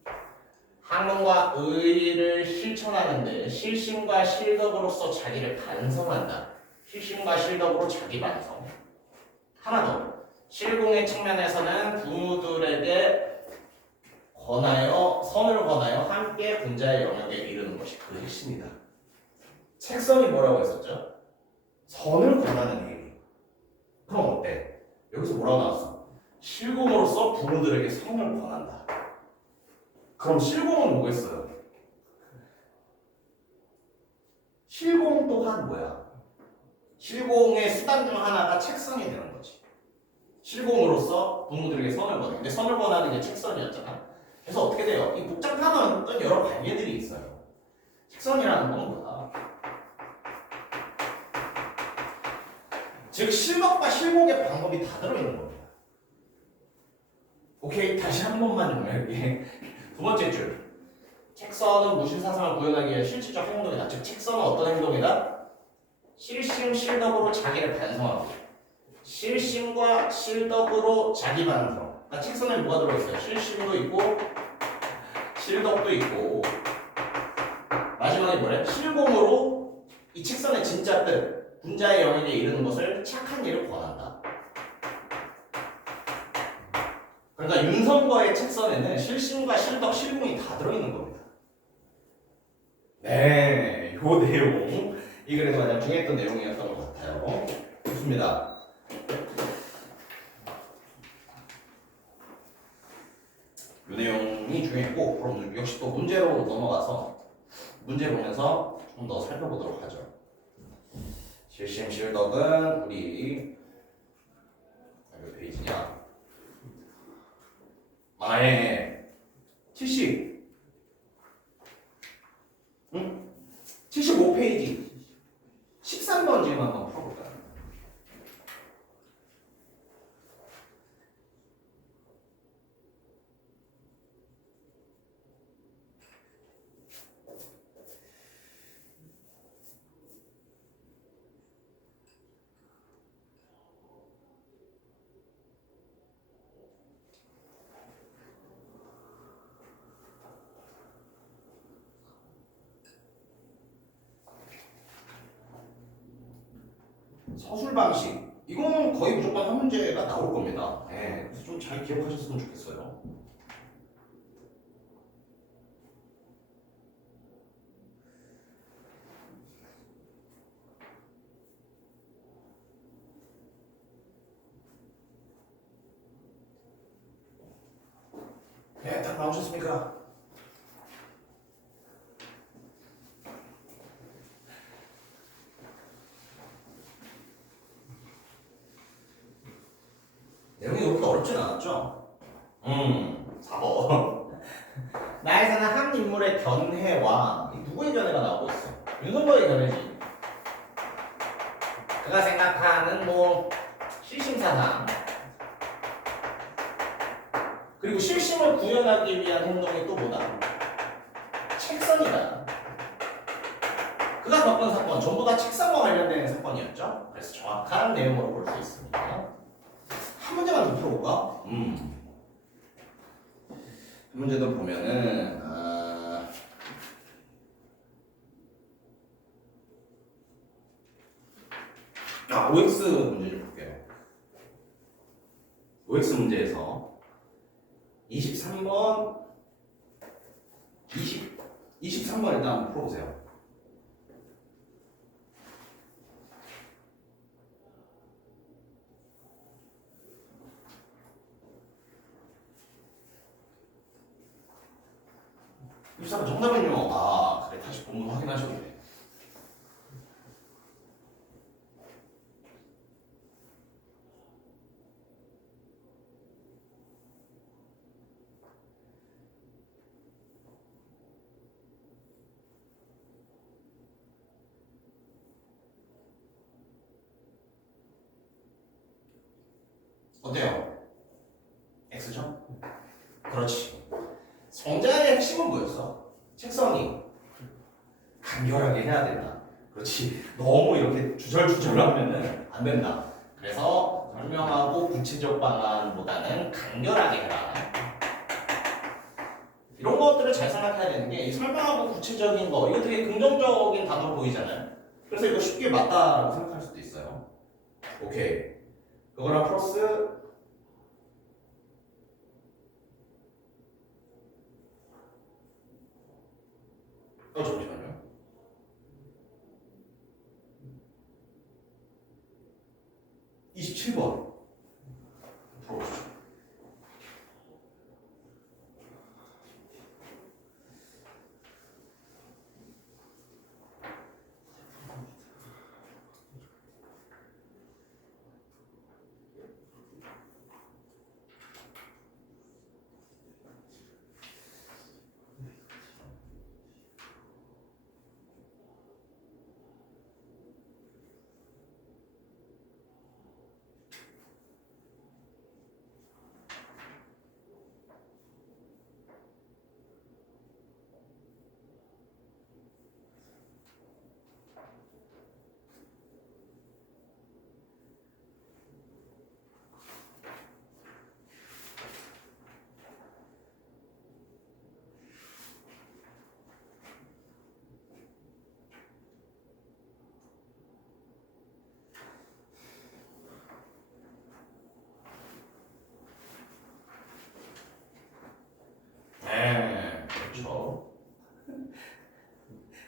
학문과 의리를 실천하는데 실심과 실덕으로서 자기를 반성한다. 실심과 실덕으로 자기 반성. 하나 더. 실공의 측면에서는 부모들에게 선을 권하여 함께 분자의 영역에 이르는 것이 그 핵심이다. 책선이 뭐라고 했었죠? 선을 권하는 행위. 그럼 어때? 여기서 뭐라고 나왔어? 실공으로서 부모들에게 선을 권한다. 그럼 실공은 뭐겠어요? 실공 또한 뭐야? 실공의 수단 중 하나가 책선이 되는 거지. 실공으로서 부모들에게 선을 권해. 근데 선을 권하는 게 책선이었잖아. 그래서 어떻게 돼요? 이 복잡한 어떤 여러 관계들이 있어요. 책선이라는 건 뭐다? 즉 실덕과 실공의 방법이 다 들어있는 겁니다. 오케이, 다시 한 번만 정리할게. 두 번째 줄. 책선은 무실 사상을 구현하기 위해 실질적 행동이다. 즉 책선은 어떤 행동이다? 실심, 실덕으로 자기를 반성하고 실심과 실덕으로 자기 반성. 그러니까 책선에 뭐가 들어있어요? 실심도 있고 실덕도 있고 마지막에 뭐래? 실공으로 이 책선의 진짜 뜻 군자의 영역에 이르는 것을 착한 일을 권한다. 그러니까 윤선거의 책선에는 실심과 실덕, 실공이 다 들어있는 겁니다. 네, 요 내용 이 글에서 가장 중요했던 내용이었던 것 같아요. 좋습니다. 이 내용이 중요했고 그럼 역시 또 문제로 넘어가서 문제 보면서 좀 더 살펴보도록 하죠. 실심 실덕은 우리 몇 페이지냐? 아예 70 응? 75페이지 13번 지금 한번 풀어볼까요? 서술 방식 이거는 거의 무조건 한 문제가 나올 겁니다. 네, 그래서 좀 잘 기억하셨으면 좋겠어요. 네, 다 나오셨습니까? 내용이 그렇게 어렵진 않았죠? 4번. 나에 사는 한 인물의 견해와 누구의 견해가 나오고 있어? 윤석열의 견해지. 그가 생각하는 뭐 실심사상 그리고 실심을 구현하기 위한 행동이 또 뭐다? 책선이다. 그가 겪은 사건 전부 다 책상과 관련된 사건이었죠? 그래서 정확한 내용으로 볼 수 있습니다. 한 문제만 더 풀어볼까? 한 문제 더 보면은 OX 문제 좀 볼게요. OX 문제에서 23번 23번 일단 한번 풀어보세요. 일단 정답은요. 그래 다시 본문 확인하셔도 돼. 어때요? X죠? 그렇지. 성장의 핵심은 뭐였어? 책선이 간결하게 해야 된다. 그렇지. 너무 이렇게 주절주절하면은 안 된다. 그래서 설명하고 구체적 방안보다는 간결하게 해라. 이런 것들을 잘 생각해야 되는 게 이 설명하고 구체적인 거 이거 되게 긍정적인 단어로 보이잖아요. 그래서 이거 쉽게 맞다라고 생각할 수도 있어요. 오케이. 그거랑 플러스 잠시만요. 이 27번 풀어보시죠.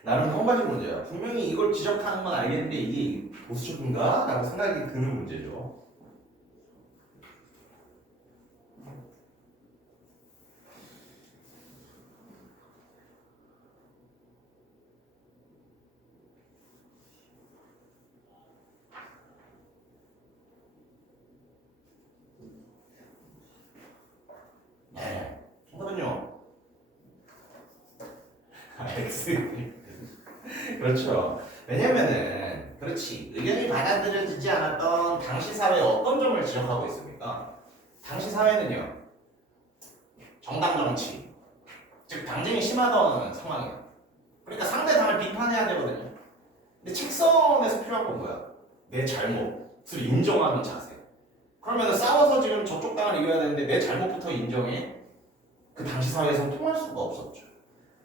나름 성가지 문제야. 분명히 이걸 지적하는 건 알겠는데 이게 보수적인가? 라고 생각이 드는 문제죠. 네. 정답은요? X. 그렇죠. 왜냐면은 그렇지 의견이 받아들여지지 않았던 당시 사회의 어떤 점을 지적하고 있습니까? 당시 사회는요 정당 정치 즉 당쟁이 심하던 상황이에요. 그러니까 상대당을 비판해야 되거든요. 근데 책선에서 필요한 건 뭐야? 내 잘못을 인정하는 자세. 그러면 싸워서 지금 저쪽 당을 이겨야 되는데 내 잘못부터 인정해? 그 당시 사회에서는 통할 수가 없었죠.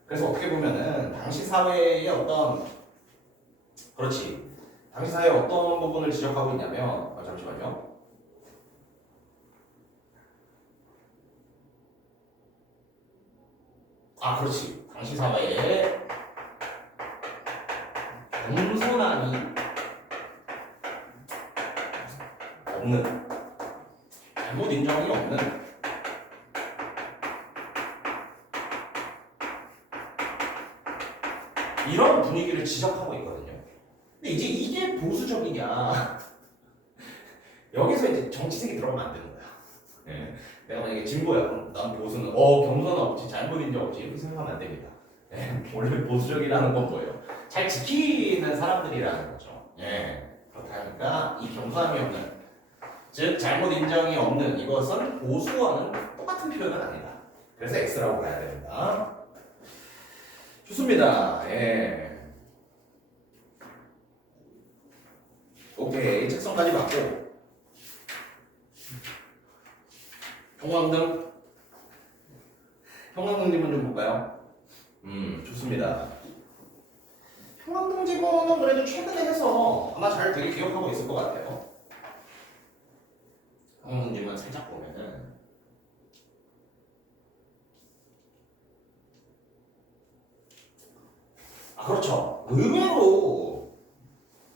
그래서 어떻게 보면은 당시 사회의 어떤 그렇지 당시 사회의 어떤 부분을 지적하고 있냐면 잠시만요. 그렇지 당시 사회에 겸손함이 없는 잘못 인정이 없는 이런 분위기를 지적하고 있거든요. 근데 이제 이게 보수적이냐? 여기서 이제 정치색이 들어가면 안 되는 거야. 예. 내가 만약에 진보야, 그럼 난 보수는 겸손 없지, 잘못 인정 없지 이렇게 생각하면 안 됩니다. 예. 원래 보수적이라는 건 뭐예요? 잘 지키는 사람들이라는 거죠. 예. 그렇다 보니까 이 겸손함이 없는, 즉 잘못 인정이 없는 이것은 보수와는 똑같은 표현은 아니다. 그래서 X라고 봐야 됩니다. 좋습니다. 예. 오케이. 책선까지 맞고. 형광등. 형광등 지문 좀 볼까요? 좋습니다. 형광등 지문은 그래도 최근에 해서 아마 잘 되게 기억하고 있을 것 같아요. 형광등 지문 살짝 보면은. 그렇죠. 의외로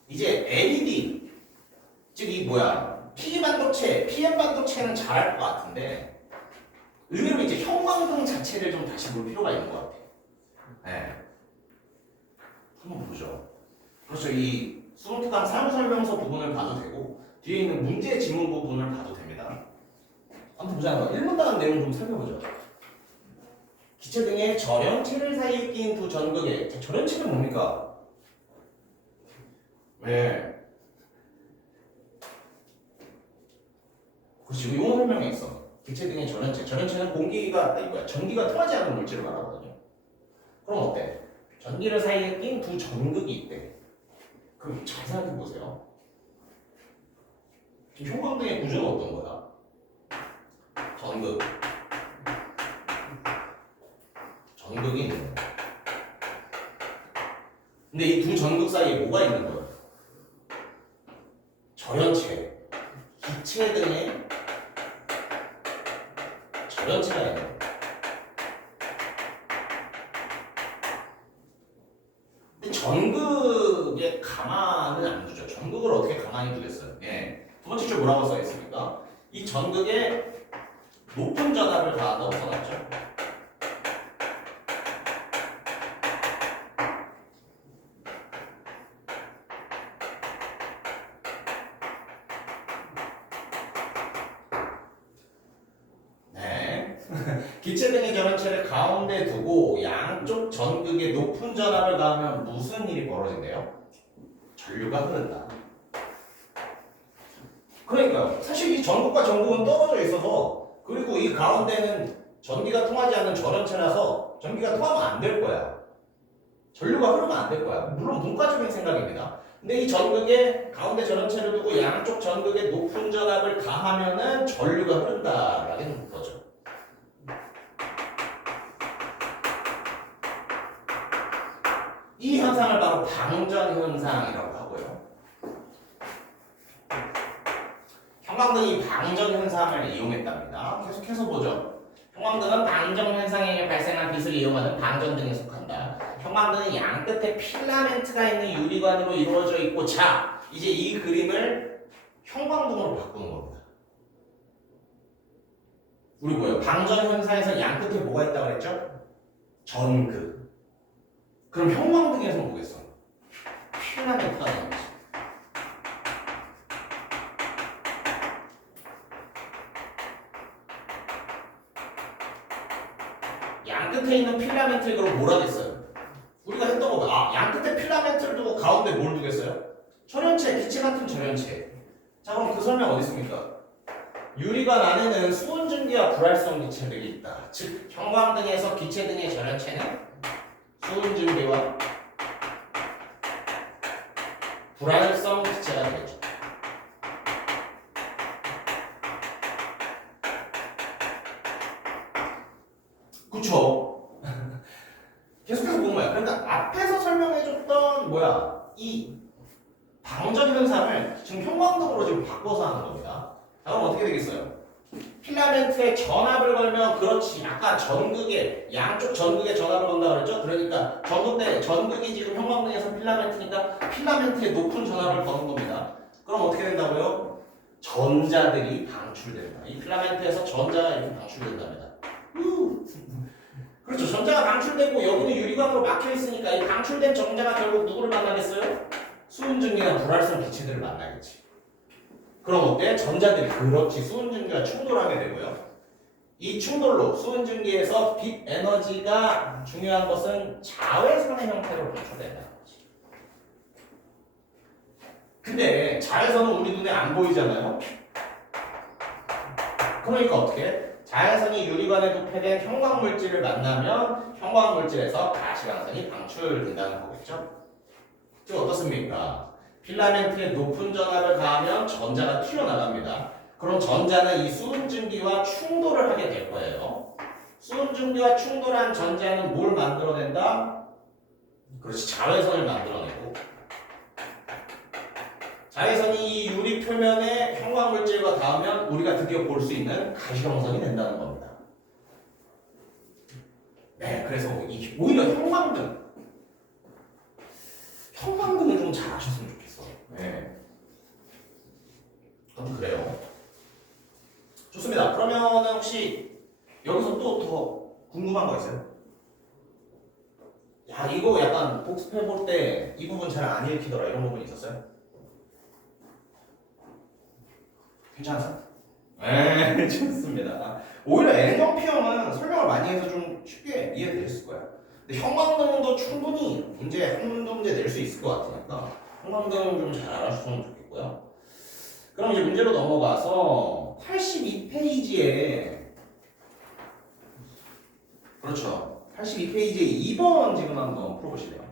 이제 LED 즉 이 뭐야 P 반도체, PM 반도체는 잘할 것 같은데 의외로 이제 형광등 자체를 좀 다시 볼 필요가 있는 것 같아요. 네. 한번 보죠. 그렇죠. 이 수능특강 사용설명서 부분을 봐도 되고 뒤에 있는 문제 지문 부분을 봐도 됩니다. 한번 보자고요. 1문단 내용 좀 살펴보죠. 기체 등의 절연체를 사이에 끼인 두 전극의 절연체는 뭡니까? 네. 그렇지. 용어 설명에 있어. 기체 등의 절연체. 절연체는 전기가 통하지 않는 물질을 말하거든요. 그럼 어때? 전기를 사이에 낀 두 전극이 있대. 그럼 잘 생각해 보세요. 지금 형광등의 구조는 어떤 거야? 전극. 전극이 있는 거야. 근데 이 두 전극 사이에 뭐가 있는 거야? 절연체. 기체 등의 절연체가 있는 거야. 근데 전극에 가만을 안 두죠. 전극을 어떻게 가만히 두겠어요? 예. 두 번째 줄 뭐라고 써 있습니까? 이 전극에 높은 전압을 가한다고 써놨죠. 기체 등의 절연체를 가운데 두고 양쪽 전극에 높은 전압을 가하면 무슨 일이 벌어진대요? 전류가 흐른다. 그러니까요. 사실 이 전극과 전극은 떨어져 있어서 그리고 이 가운데는 전기가 통하지 않는 절연체라서 전기가 통하면 안 될 거야. 전류가 흐르면 안 될 거야. 물론 문과적인 생각입니다. 근데 이 전극에 가운데 절연체를 두고 양쪽 전극에 높은 전압을 가하면은 전류가 흐른다라는 거죠. 이 현상을 바로 방전 현상이라고 하고요. 형광등이 방전 현상을 이용했답니다. 계속해서 보죠. 형광등은 방전 현상에 발생한 빛을 이용하는 방전등에 속한다. 형광등은 양 끝에 필라멘트가 있는 유리관으로 이루어져 있고, 자, 이제 이 그림을 형광등으로 바꾸는 겁니다. 우리 뭐예요? 방전 현상에서 양 끝에 뭐가 있다고 그랬죠? 전극. 그럼 형광등에서는 뭐겠어? 필라멘트가 있는 거지. 양 끝에 있는 필라멘트를 그럼 뭐라 했어요? 우리가 했던 거 봐. 양 끝에 필라멘트를 두고 가운데 뭘 두겠어요? 전연체, 기체 같은 전연체. 자, 그럼 그 설명 어디 있습니까? 유리관 안에는 수은증기와 불활성 기체들이 있다. 즉, 형광등에서 기체 등의 전연체는 수은증기와 불활성 기체가 되겠죠. 그쵸? 계속해서 보는 거야. 그러니까 앞에서 설명해줬던 이 방전 현상을 지금 형광등으로 지금 바꿔서 하는 겁니다. 자, 그럼 어떻게 되겠어요? 필라멘트에 전압을 걸면, 그렇지, 아까 전극에 양쪽 전극에 전압을 건다 그랬죠? 그러니까 전극이 지금 형광등에서 필라멘트니까 필라멘트에 높은 전압을 거는 겁니다. 그럼 어떻게 된다고요? 전자들이 방출된다. 이 필라멘트에서 전자가 이렇게 방출된답니다. 그렇죠. 전자가 방출되고 여기는 유리관으로 막혀 있으니까 이 방출된 전자가 결국 누구를 만나겠어요? 수은증기나 불활성 기체들을 만나겠지. 그럼 어때? 전자들이, 그렇지, 수은증기와 충돌하게 되고요. 이 충돌로 수은증기에서 빛 에너지가, 중요한 것은 자외선의 형태로 방출된다는 거지. 근데 자외선은 우리 눈에 안 보이잖아요. 그러니까 어떻게? 자외선이 유리관에 도패된 형광물질을 만나면 형광물질에서 가시광선이 방출된다는 거겠죠? 즉 어떻습니까? 필라멘트에 높은 전압을 가하면 전자가 튀어나갑니다. 그럼 전자는 이 수은증기와 충돌을 하게 될 거예요. 수은증기와 충돌한 전자는 뭘 만들어낸다? 그렇지, 자외선을 만들어내고, 자외선이 이 유리 표면에 형광물질과 닿으면 우리가 드디어 볼 수 있는 가시광선이 된다는 겁니다. 네, 그래서 오히려 형광등을 좀 잘 아셨으면 좋겠어. 네. 아무튼 그래요. 좋습니다. 그러면은 혹시 여기서 또 더 궁금한 거 있어요? 야, 이거 약간 복습해볼 때 이 부분 잘 안 읽히더라, 이런 부분이 있었어요? 괜찮았어? 네, 좋습니다. 오히려 N형평은 설명을 많이 해서 좀 쉽게 이해되셨을 거야. 근데 형광등도 충분히 한두 문제 낼 수 있을 것 같으니까 형광등 좀 잘 알아주셨으면 좋겠고요. 그럼 이제 문제로 넘어가서 82페이지에, 그렇죠, 82페이지에 2번 지금 한번 풀어보실래요?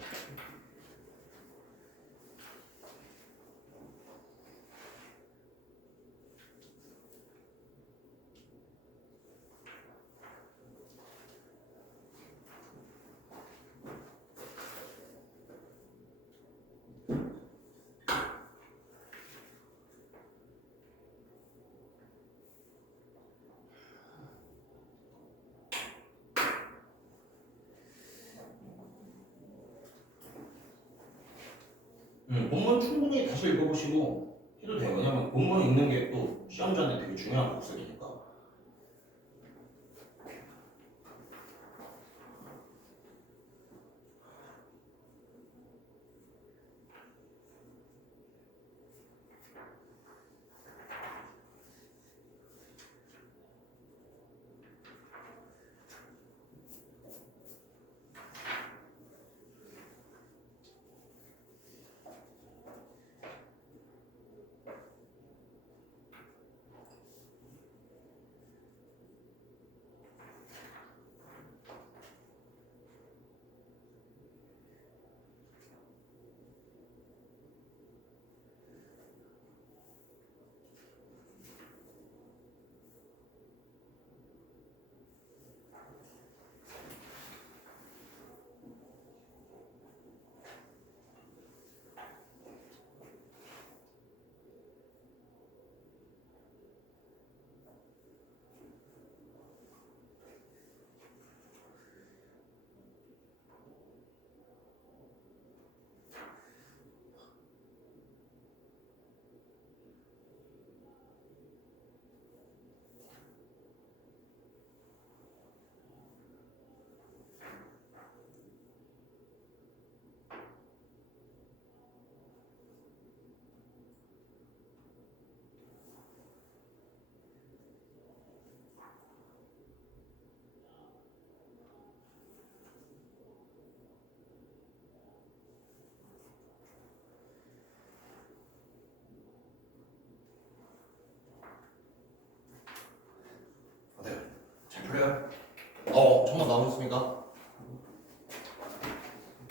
본문 충분히 다시 읽어보시고 해도 돼요. 왜냐면 본문 읽는 게 또 시험 전에 되게 중요한 복습이니까.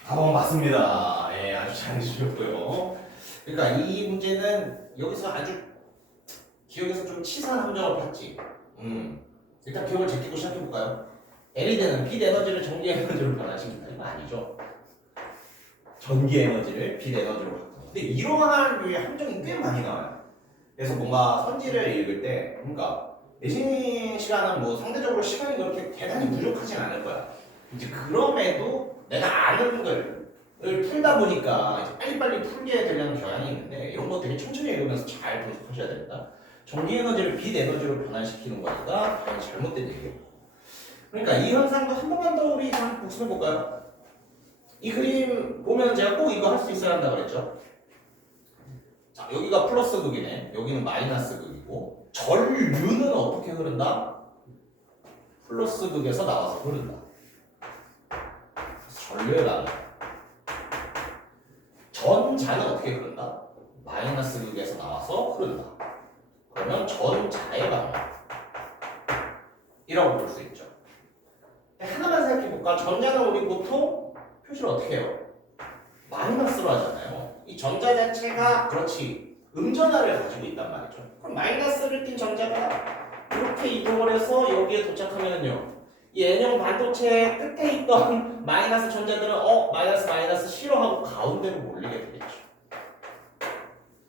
맞습니다. 예, 아주 잘 해주셨고요. 그러니까 이 문제는 여기서 아주 기억에서 좀 치사한 함정을 봤지. 일단 기억을 제끼고 시작해볼까요? LED는 빛 에너지를 전기 에너지로 변화시킨다. 이거 아니죠. 전기 에너지를 빛 에너지로 바꾼다. 근데 이러한 류의 함정이 꽤 많이 나와요. 그래서 뭔가 선지를 읽을 때, 그러니까 내신 시간은 뭐 상대적으로 시간이 그렇게 대단히 부족하진 않을 거야. 이제 그럼에도 내가 아는 걸 풀다 보니까 이제 빨리빨리 풀게 되려는 경향이 있는데 이런 거 되게 천천히 읽으면서 잘 분석하셔야 됩니다. 전기 에너지를 빛 에너지로 변환시키는 거니까 잘못된 얘기예요. 그러니까 이 현상도 한 번만 더 우리 잘 복습해 볼까요? 이 그림 보면 제가 꼭 이거 할 수 있어야 한다고 그랬죠? 자, 여기가 플러스 극이네. 여기는 마이너스 극이고 전류는 어떻게 흐른다? 플러스 극에서 나와서 흐른다. 전류에 나와. 전자는 어떻게 흐른다? 마이너스 극에서 나와서 흐른다. 그러면 전자의 방향이라고 볼 수 있죠. 하나만 생각해볼까? 전자는 우리 보통 표시를 어떻게 해요? 마이너스로 하잖아요. 이 전자 자체가 그렇지 음전하를 가지고 있단 말이죠. 그럼 마이너스를 띈 전자가 이렇게 이동을 해서 여기에 도착하면요. 이 N형 반도체 끝에 있던 마이너스 전자들은 마이너스 싫어하고 가운데로 몰리게 되겠죠.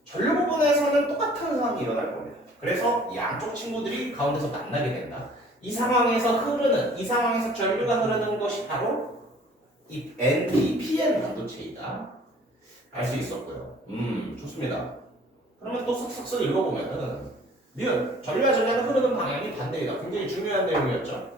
전류 부분에서는 똑같은 상황이 일어날 겁니다. 그래서 양쪽 친구들이 가운데서 만나게 된다. 이 상황에서 전류가 흐르는 것이 바로 이 NP, PN 반도체이다. 알 수 있었고요. 좋습니다. 그러면 또 쓱쓱쓱 읽어보면은 전류와 전자는 흐르는 방향이 반대이다. 굉장히 중요한 내용이었죠.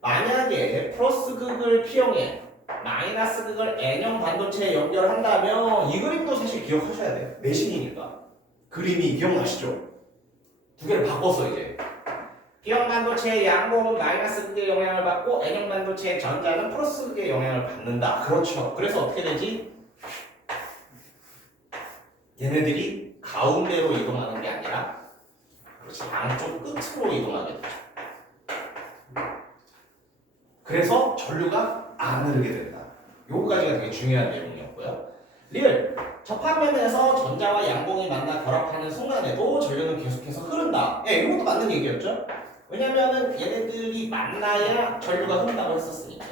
만약에 플러스 극을 P형에 마이너스 극을 N형 반도체에 연결한다면 이 그림도 사실 기억하셔야 돼요. 내신이니까. 그림이 기억나시죠? 두 개를 바꿨어 이제. P형 반도체의 양봉은 마이너스 극의 영향을 받고 N형 반도체의 전자는 플러스 극의 영향을 받는다. 그렇죠. 그래서 어떻게 되지? 얘네들이 가운데로 이동하는 게 아니라 그렇지 양쪽 끝으로 이동하게 되죠. 그래서 전류가 안 흐르게 된다. 요거까지가 되게 중요한 내용이었고요. 리을 접합면에서 전자와 양봉이 만나 결합하는 순간에도 전류는 계속해서 흐른다. 예, 이것도 맞는 얘기였죠. 왜냐면은 얘네들이 만나야 전류가 흐른다고 했었으니까.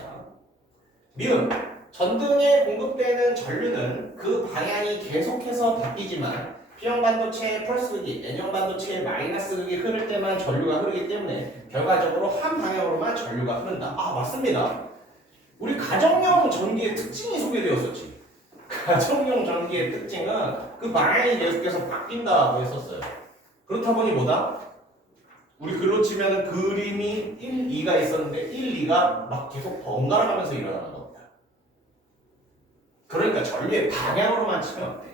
미음 전등에 공급되는 전류는 그 방향이 계속해서 바뀌지만 P형 반도체의 플러스 극이 N형 반도체의 마이너스 극이 흐를 때만 전류가 흐르기 때문에 결과적으로 한 방향으로만 전류가 흐른다. 맞습니다. 우리 가정용 전기의 특징이 소개되었었지. 가정용 전기의 특징은 그 방향이 계속해서 바뀐다고 했었어요. 그렇다 보니 뭐다? 우리 글로 치면 그림이 1, 2가 있었는데 1, 2가 막 계속 번갈아 가면서 일어나는 겁니다. 그러니까 전류의 방향으로만 치면 어때?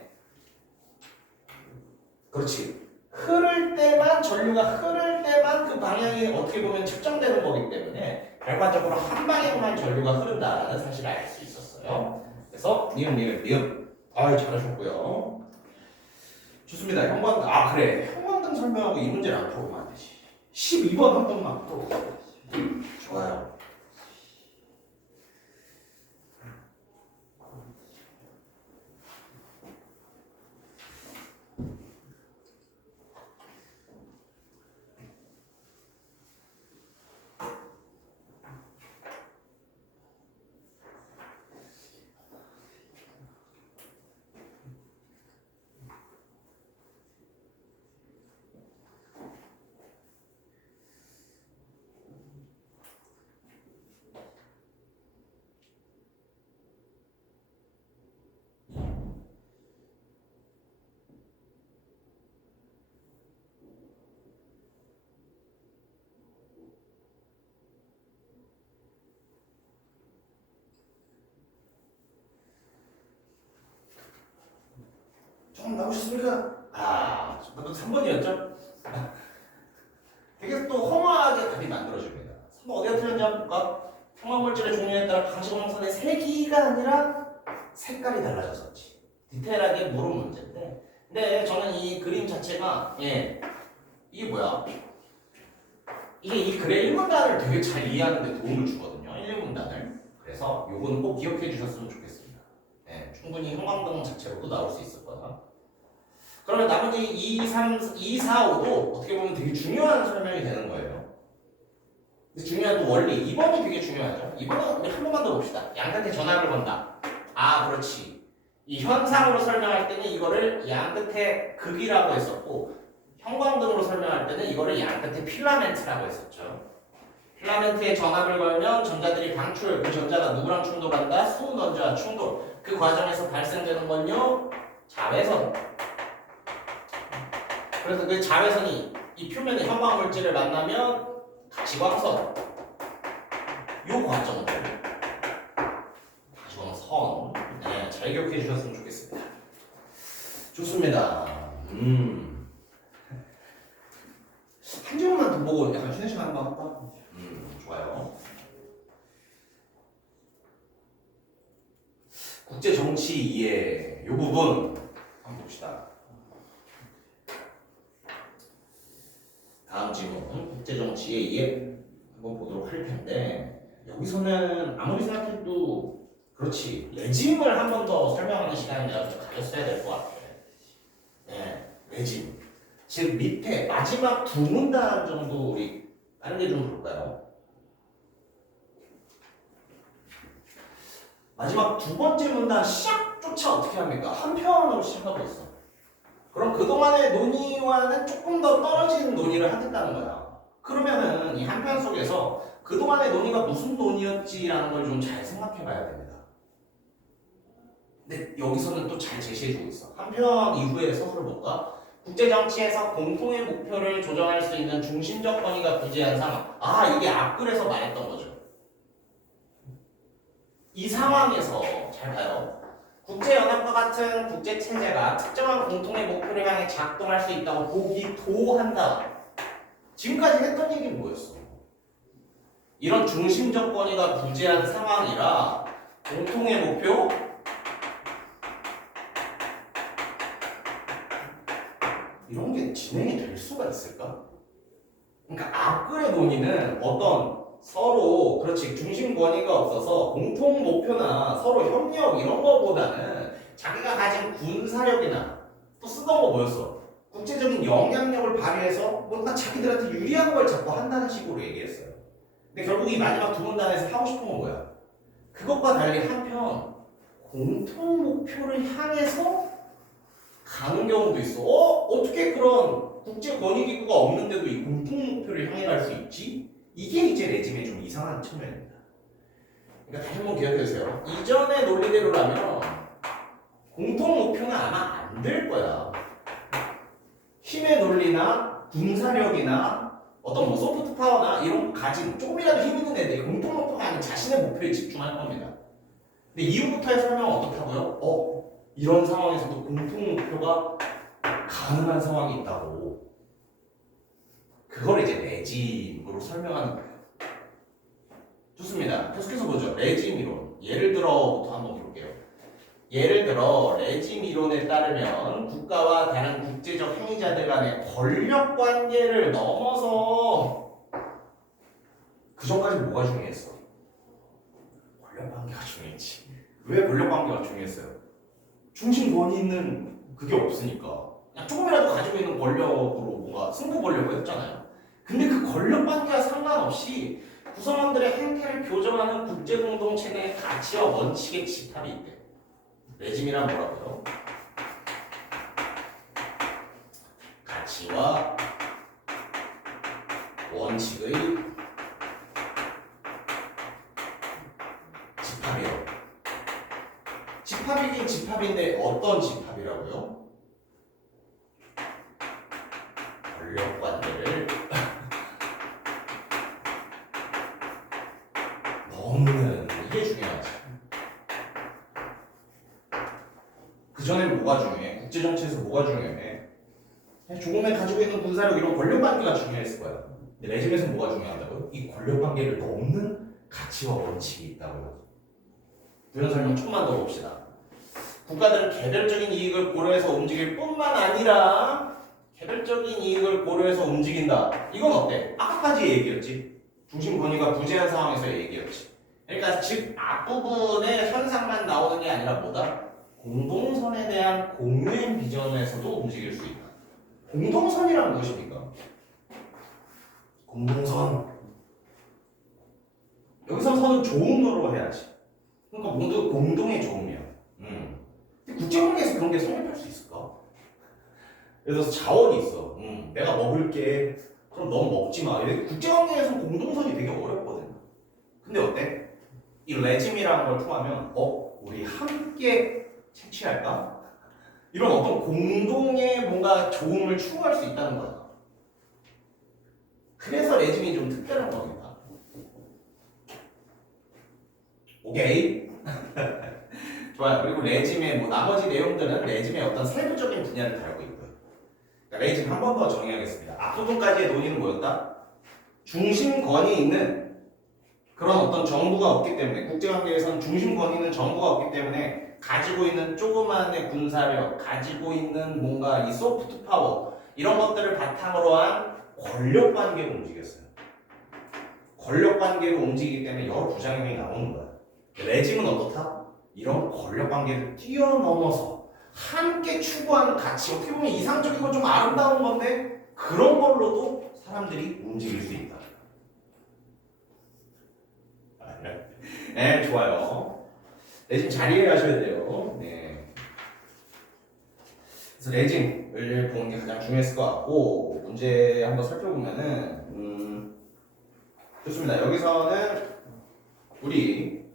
그렇지. 전류가 흐를 때만 그 방향이 어떻게 보면 측정되는 거기 때문에 결과적으로 한 방향만 전류가 흐른다는 사실을 알 수 있었어요. 그래서 니은. 잘하셨고요. 좋습니다. 형광등 설명하고 이 문제를 안 풀어보면 안 되지. 12번 한 번만 풀어보세요. 좋아요. 조금 나오셨습니까? 3번이었죠? 되게 또 허무하게 답이 만들어집니다. 3번 어디가 틀렸는지 한번 볼까? 형광물질의 종류에 따라 가시광선의 색이가 아니라 색깔이 달라졌었지. 디테일하게 물은 문제인데 근데 저는 이 그림 자체가 이게 뭐야? 이게 이 글의 1문단을 되게 잘 이해하는 데 도움을 주거든요. 1, 2문단을. 그래서 요거는 꼭 기억해 주셨으면 좋겠습니다. 충분히 형광등 자체로도 나올 수 있을 거다. 그러면 나머지 2, 3, 2, 4, 5도 어떻게 보면 되게 중요한 설명이 되는 거예요. 근데 중요한 또 원리 2번이 되게 중요하죠. 2번은 우리 한 번만 더 봅시다. 양끝에 전압을 건다. 아 그렇지. 이 현상으로 설명할 때는 이거를 양끝에 극이라고 했었고 형광등으로 설명할 때는 이거를 양끝에 필라멘트라고 했었죠. 필라멘트에 전압을 걸면 전자들이 방출, 그 전자가 누구랑 충돌한다? 수은원자와 충돌. 그 과정에서 발생되는 건요 자외선. 그래서 그 자외선이 이 표면의 현광 물질을 만나면 가시광선. 요 과정을 가시광선. 네, 잘 기억해 주셨으면 좋겠습니다. 좋습니다. 한 질문만 더 보고 약간 쉬는 시간 한번 할까? 좋아요. 국제 정치 이해 요 부분 한번 봅시다. 다음 질문 국제 정치의 이해 한번 보도록 할 텐데 여기서는 아무리 생각해도 그렇지 레짐을 한 번 더 설명하는 시간을 내가 좀 가졌어야 될 것 같아. 네, 레짐. 즉 밑에 마지막 두 문단 정도 우리 빠르게 좀 볼까요? 마지막 두 번째 문단 시작조차 어떻게 합니까? 한 편으로 시작하고 있어. 그럼 그동안의 논의와는 조금 더 떨어진 논의를 하겠다는 거야. 그러면은 이 한 편 속에서 그동안의 논의가 무슨 논의였지라는 걸 좀 잘 생각해 봐야 됩니다. 근데 여기서는 또 잘 제시해주고 있어. 한 편 이후에 서술을 볼까? 국제정치에서 공통의 목표를 조정할 수 있는 중심적 권위가 부재한 상황. 아, 이게 앞글에서 말했던 거죠. 이 상황에서 잘 봐요. 국제연합과 같은 국제체제가 특정한 공통의 목표를 향해 작동할 수 있다고 보기도 한다. 지금까지 했던 얘기는 뭐였어? 이런 중심적 권위가 부재한 상황이라 공통의 목표 이런 게 진행이 될 수가 있을까? 그러니까 앞글의 논의는 어떤 서로 그렇지 중심 권위가 없어서 공통 목표나 서로 협력 이런 거보다는 자기가 가진 군사력이나 또 쓰던 거 뭐였어? 국제적인 영향력을 발휘해서 뭔가 자기들한테 유리한 걸 자꾸 한다는 식으로 얘기했어요. 근데 결국 이 마지막 두 문단에서 하고 싶은 건 뭐야? 그것과 달리 한편 공통 목표를 향해서 가는 경우도 있어. 어떻게 그런 국제 권위 기구가 없는데도 이 공통 목표를 향해 갈 수 있지? 이게 이제 레짐의 좀 이상한 측면입니다. 그러니까 다시 한번 기억해 주세요. 이전의 논리대로라면 공통 목표는 아마 안 될 거야. 힘의 논리나 군사력이나 어떤 뭐 소프트 파워나 이런 거 가진 조금이라도 힘 있는 애들이 공통 목표가 아닌 자신의 목표에 집중할 겁니다. 근데 이후부터의 설명은 어떻다고요? 이런 상황에서도 공통 목표가 가능한 상황이 있다고. 그걸 이제 레짐으로 설명하는 거예요. 좋습니다. 계속해서 보죠. 레짐 이론. 예를 들어부터 한번 볼게요. 예를 들어 레짐 이론에 따르면 국가와 다른 국제적 행위자들 간의 권력 관계를 넘어서 그 전까지 뭐가 중요했어? 권력 관계가 중요했지. 왜 권력 관계가 중요했어요? 중심 권위 있는 그게 없으니까 그냥 조금이라도 가지고 있는 권력으로 뭔가 승부 보려고 했잖아요. 근데 그 권력 관계와 상관없이 구성원들의 행태를 교정하는 국제 공동체 내 가치와 원칙의 집합이 있대. 레짐이란 뭐라고요? 가치와 원칙의 집합이에요. 집합이긴 집합인데 어떤 집합이라고요? 권력 관계를 넘는 이게 중요하지. 그 전에는 뭐가 중요해? 국제 정치에서 뭐가 중요해? 조금에 가지고 있는 군사력 이런 권력 관계가 중요했을 거야. 근데 레짐에서 뭐가 중요하다고요? 이 권력 관계를 넘는 가치와 원칙이 있다고요. 이런 설명 조금만 더 봅시다. 국가들은 개별적인 이익을 고려해서 움직일 뿐만 아니라 개별적인 이익을 고려해서 움직인다. 이건 어때? 아까까지 얘기였지. 중심 권위가 부재한 상황에서의 얘기였지. 그러니까 즉 앞부분의 현상만 나오는 게 아니라 뭐다? 공동선에 대한 공유행 비전에서도 움직일 수 있다. 공동선이란 무엇입니까? 공동선. 여기서 선은 좋음으로 해야지. 그러니까 모두 공동의 좋음이야. 근데 국제관계에서 그런 게 성립할 수 있을까? 예를 들어서 자원이 있어. 내가 먹을게. 그럼 넌 먹지 마. 국제관계에서 공동선이 되게 어렵거든. 근데 어때? 이 레짐이라는 걸 통하면 우리 함께 채취할까? 이런 어떤 공동의 뭔가 좋음을 추구할 수 있다는 거야. 그래서 레짐이 좀 특별한 겁니다. 오케이? 좋아요. 그리고 레짐의 뭐 나머지 내용들은 레짐의 어떤 세부적인 분야를 다루고 있고요. 그러니까 레짐 한 번 더 정의하겠습니다. 앞부분까지의 논의는 뭐였다? 중심권이 있는 그런 어떤 정부가 없기 때문에 국제관계에서는 중심권이 있는 정부가 없기 때문에 가지고 있는 조그만의 군사력, 가지고 있는 뭔가 이 소프트 파워 이런 것들을 바탕으로 한 권력 관계로 움직였어요. 권력 관계로 움직이기 때문에 여러 부작용이 나오는 거야. 레짐은 어떻다? 이런 권력 관계를 뛰어넘어서 함께 추구하는 가치, 어떻게 보면 이상적이고 좀 아름다운 건데 그런 걸로도 사람들이 움직일 수 있다. 네, 좋아요. 레짐 잘 이해하셔야 돼요. 네. 그래서 레짐을 보는 게 가장 중요했을 것 같고 문제 한번 살펴보면은 좋습니다. 여기서는 우리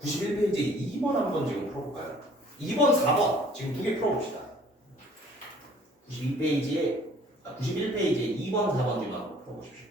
91페이지 2번 한번 지금 풀어볼까요? 2번, 4번 지금 두 개 풀어봅시다. 91페이지에 2번, 4번 지금 한번 풀어보십시오.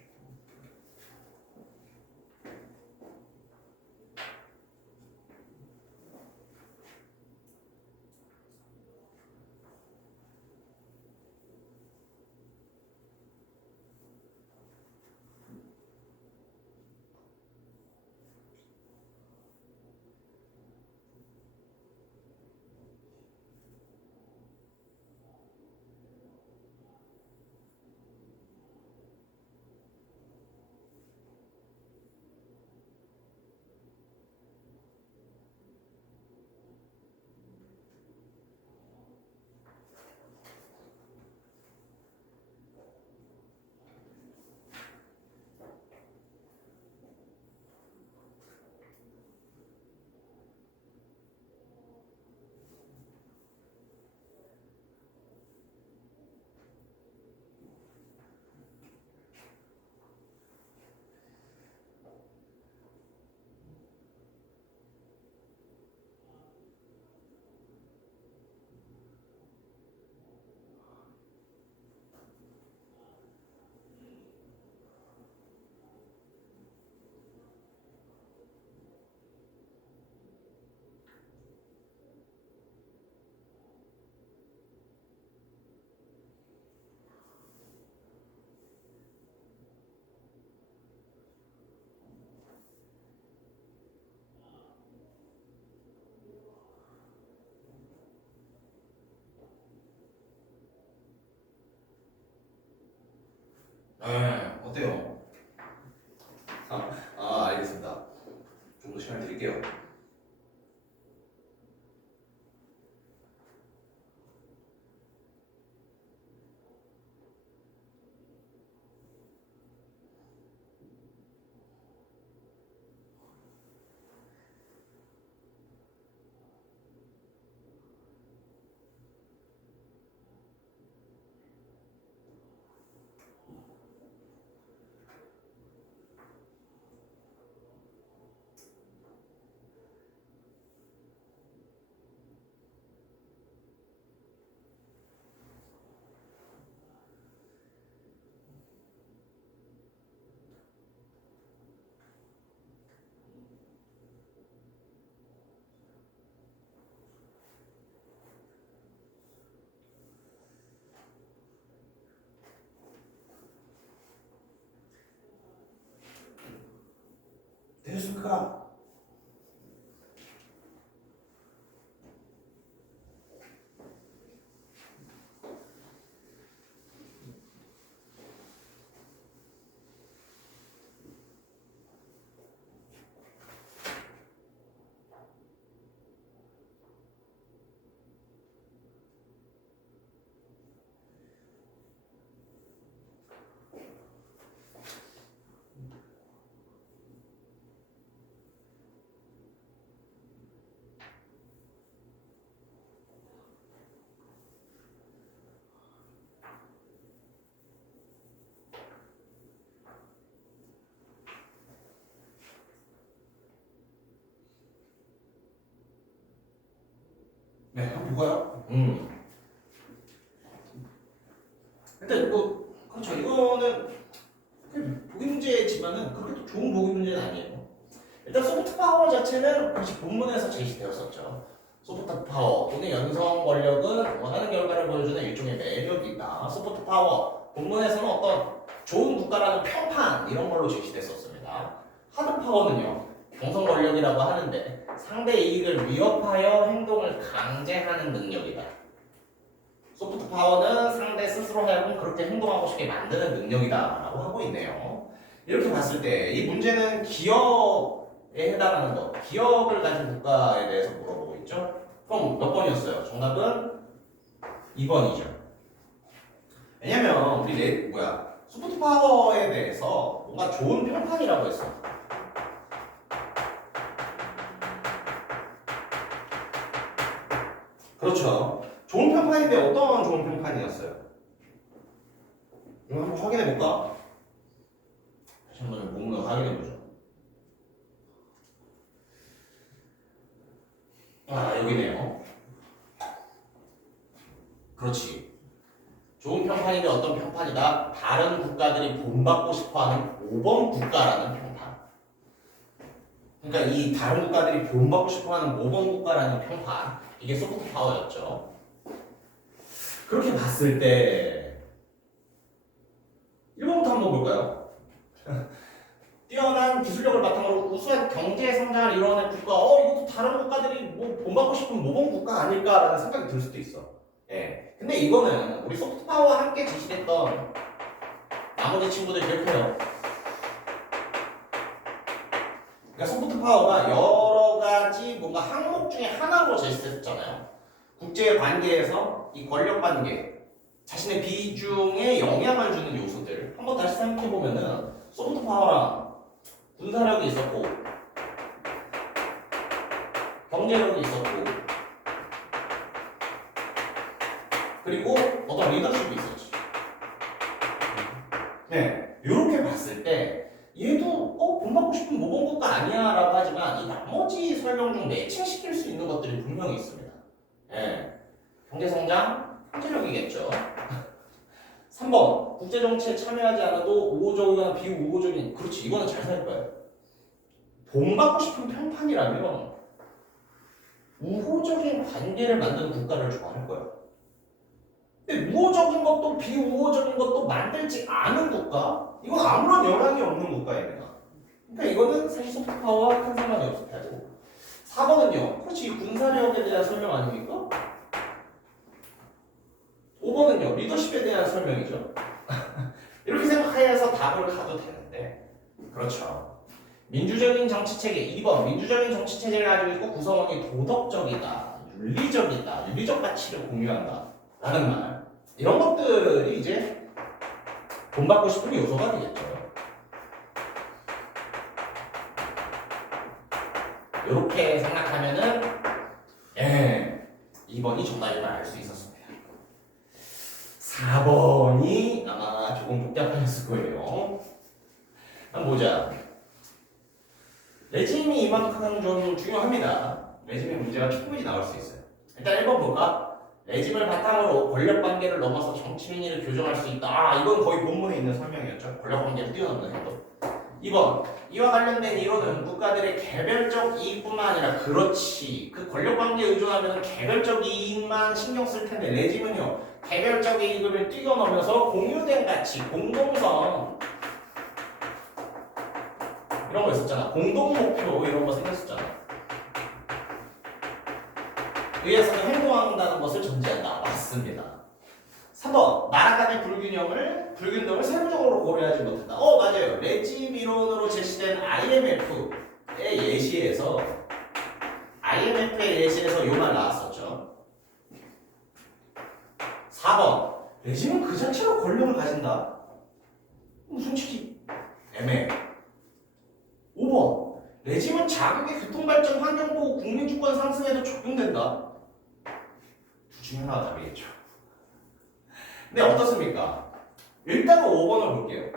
네, 어때요? 알겠습니다. 좀 더 시간 드릴게요. 되셨습니까? 뭐가요? 일단 뭐 그렇죠. 이거는 보기 문제지만은 그렇게 또 좋은 보기 문제는 아니에요. 일단 소프트 파워 자체는 그렇지 본문에서 제시되었었죠. 소프트 파워 또는 연성 권력은 원하는 결과를 보여주는 일종의 매력이다. 소프트 파워 본문에서는 어떤 좋은 국가라는 평판 이런 걸로 제시됐었습니다. 하드 파워는요 경성 권력이라고 하는데 상대 이익을 위협하여 행동을 강제하는 능력이다. 소프트 파워는 상대 스스로 하여금 그렇게 행동하고 싶게 만드는 능력이다라고 하고 있네요. 이렇게 봤을 때 이 문제는 기업에 해당하는 것, 기업을 가진 국가에 대해서 물어보고 있죠. 그럼 몇 번이었어요? 정답은 2번이죠. 왜냐면 우리 소프트 파워에 대해서 뭔가 좋은 평판이라고 했어. 그렇죠. 좋은 평판인데 어떤 좋은 평판이었어요? 이거 한번 확인해 볼까? 다시 한번 뭔가 확인해 보죠. 아 여기네요. 그렇지. 좋은 평판인데 어떤 평판이다? 다른 국가들이 본받고 싶어하는 모범 국가라는 평판. 그러니까 이 다른 국가들이 본받고 싶어하는 모범 국가라는 평판. 이게 소프트 파워였죠. 그렇게 봤을 때 1번부터 한번 볼까요? 뛰어난 기술력을 바탕으로 우수한 경제 성장을 이뤄낸 국가, 이것도 다른 국가들이 뭐 본받고 싶은 모범 국가 아닐까라는 생각이 들 수도 있어. 예. 근데 이거는 우리 소프트 파워와 함께 제시됐던 나머지 친구들 기억해요. 그러니까 소프트 파워가 여러 가지 뭔가 항목 중에 하나로 제시됐잖아요. 국제 관계에서 이 권력 관계, 자신의 비중에 영향을 주는 요소들 한번 다시 생각해 보면은 소프트 파워랑 군사력이 있었고 경제력이 있었고 그리고 어떤 리더십이 있었지. 네, 이렇게 봤을 때 얘도 본받고 싶은 모범국가 아니야라고 하지만 이 나머지 설명 중 매칭시킬 수 있는 것들이 분명히 있습니다. 네, 경제성장, 경제력이겠죠. 3번 국제정치에 참여하지 않아도 우호적이거나 비우호적인 그렇지 이거는 잘 살 거예요. 본받고 싶은 평판이라면 우호적인 관계를 만드는 국가를 좋아할 거예요. 근데 우호적인 것도 비우호적인 것도 만들지 않은 국가? 이건 아무런 영향이 없는 국가입니다. 그러니까 이거는 사실 소프트 파워와 큰 상관이 없을 테고 4번은요 그렇지 군사력에 대한 설명 아닙니까? 5번은요 리더십에 대한 설명이죠. 이렇게 생각해서 답을 가도 되는데 그렇죠. 민주적인 정치체계 2번 민주적인 정치체제를 가지고 있고 구성원이 도덕적이다 윤리적이다 윤리적 가치를 공유한다 라는 말 이런 것들이 이제 본받고 싶은 요소가 되겠죠. 이렇게 생각하면은 2번이 정답임을 알 수 있었습니다. 4번이 아마 조금 복잡하셨을 거예요. 한번 보자. 레짐이 이만큼 좀 중요합니다. 레짐의 문제가 충분히 나올 수 있어요. 일단 1번 볼까? 레짐을 바탕으로 권력관계를 넘어서 정치행위를 교정할 수 있다. 이건 거의 본문에 있는 설명이었죠. 권력관계를 뛰어넘는 행동. 2번 이와 관련된 이론은 국가들의 개별적 이익뿐만 아니라 그렇지 그 권력관계에 의존하면 개별적 이익만 신경 쓸 텐데 레짐은요 개별적 이익을 뛰어넘어서 공유된 가치, 공동성 이런 거 있었잖아. 공동 목표 이런 거 생겼었잖아. 의해서는 행동한다는 것을 전제한다. 맞습니다. 3번 나라 간의 불균등을 세부적으로 고려하지 못한다. 맞아요. 레짐 이론으로 제시된 IMF의 예시에서 요 말 나왔었죠. 4번 레짐은 그 자체로 권력을 가진다. 솔직히 애매해. 5번 레짐은 자국의 교통발전, 환경보호, 국민주권 상승에도 적용된다. 둘 중에 하나가 답이겠죠. 근데 어떻습니까? 일단은 5번을 볼게요.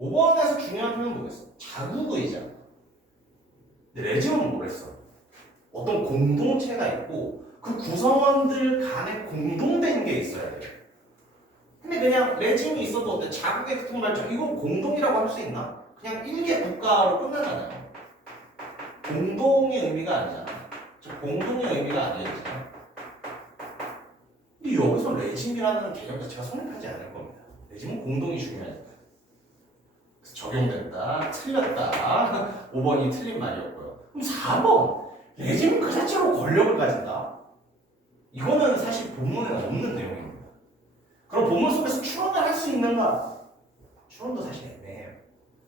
5번에서 중요한 표현은 뭐겠어? 자국의자. 근데 레짐은 뭐랬어? 어떤 공동체가 있고 그 구성원들 간에 공동된 게 있어야 돼요. 근데 그냥 레짐이 있어도 어때? 자국의 교통 발전 이건 공동이라고 할 수 있나? 그냥 일개 국가로 끝나잖아요. 공동의 의미가 아니잖아. 저 공동의 의미가 아니잖아. 근데 여기서 레짐이라는 개념 자체가 성립하지 않을 겁니다. 레짐은 공동이 중요하니까. 그래서 적용됐다, 틀렸다. 5번이 틀린 말이었고요. 그럼 4번 레짐은 그 자체로 권력을 가진다. 이거는 사실 본문에 없는 내용입니다. 그럼 본문 속에서 추론을 할 수 있는가? 추론도 사실 애매해요.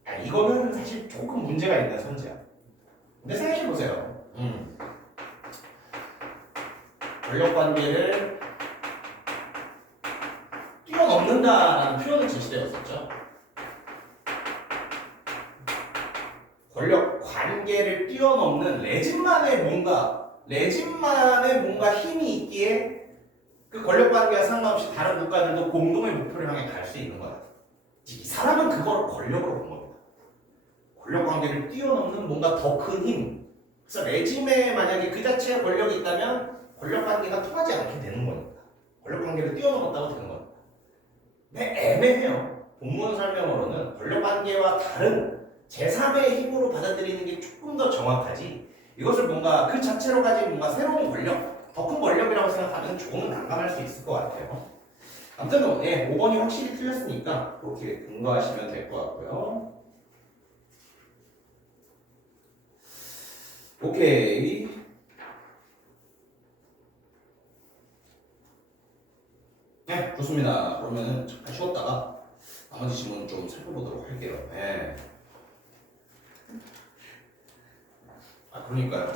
야, 이거는 사실 조금 문제가 있는 선지야. 근데 생각해보세요. 권력관계를 뛰어넘는다라는 표현은 제시되었었죠. 권력관계를 뛰어넘는 레짐만의 뭔가 힘이 있기에 그 권력관계와 상관없이 다른 국가들도 공동의 목표를 향해 갈 수 있는 거다. 이 사람은 그걸 권력으로 본 겁니다. 권력관계를 뛰어넘는 뭔가 더 큰 힘. 그래서 레짐에 만약에 그 자체의 권력이 있다면 권력관계가 통하지 않게 되는 겁니다. 권력관계를 뛰어넘었다고 되는 겁니다. 근데 애매해요. 본문 설명으로는 권력관계와 다른 제3의 힘으로 받아들이는 게 조금 더 정확하지. 이것을 뭔가 그 자체로 가진 뭔가 새로운 권력, 더 큰 권력이라고 생각하면 조금 난감할 수 있을 것 같아요. 아무튼 5번이 확실히 틀렸으니까 그렇게 근거하시면 될 것 같고요. 오케이. 네, 좋습니다. 그러면은 잠깐 쉬었다가 나머지 질문 좀 살펴보도록 할게요. 네. 그러니까요.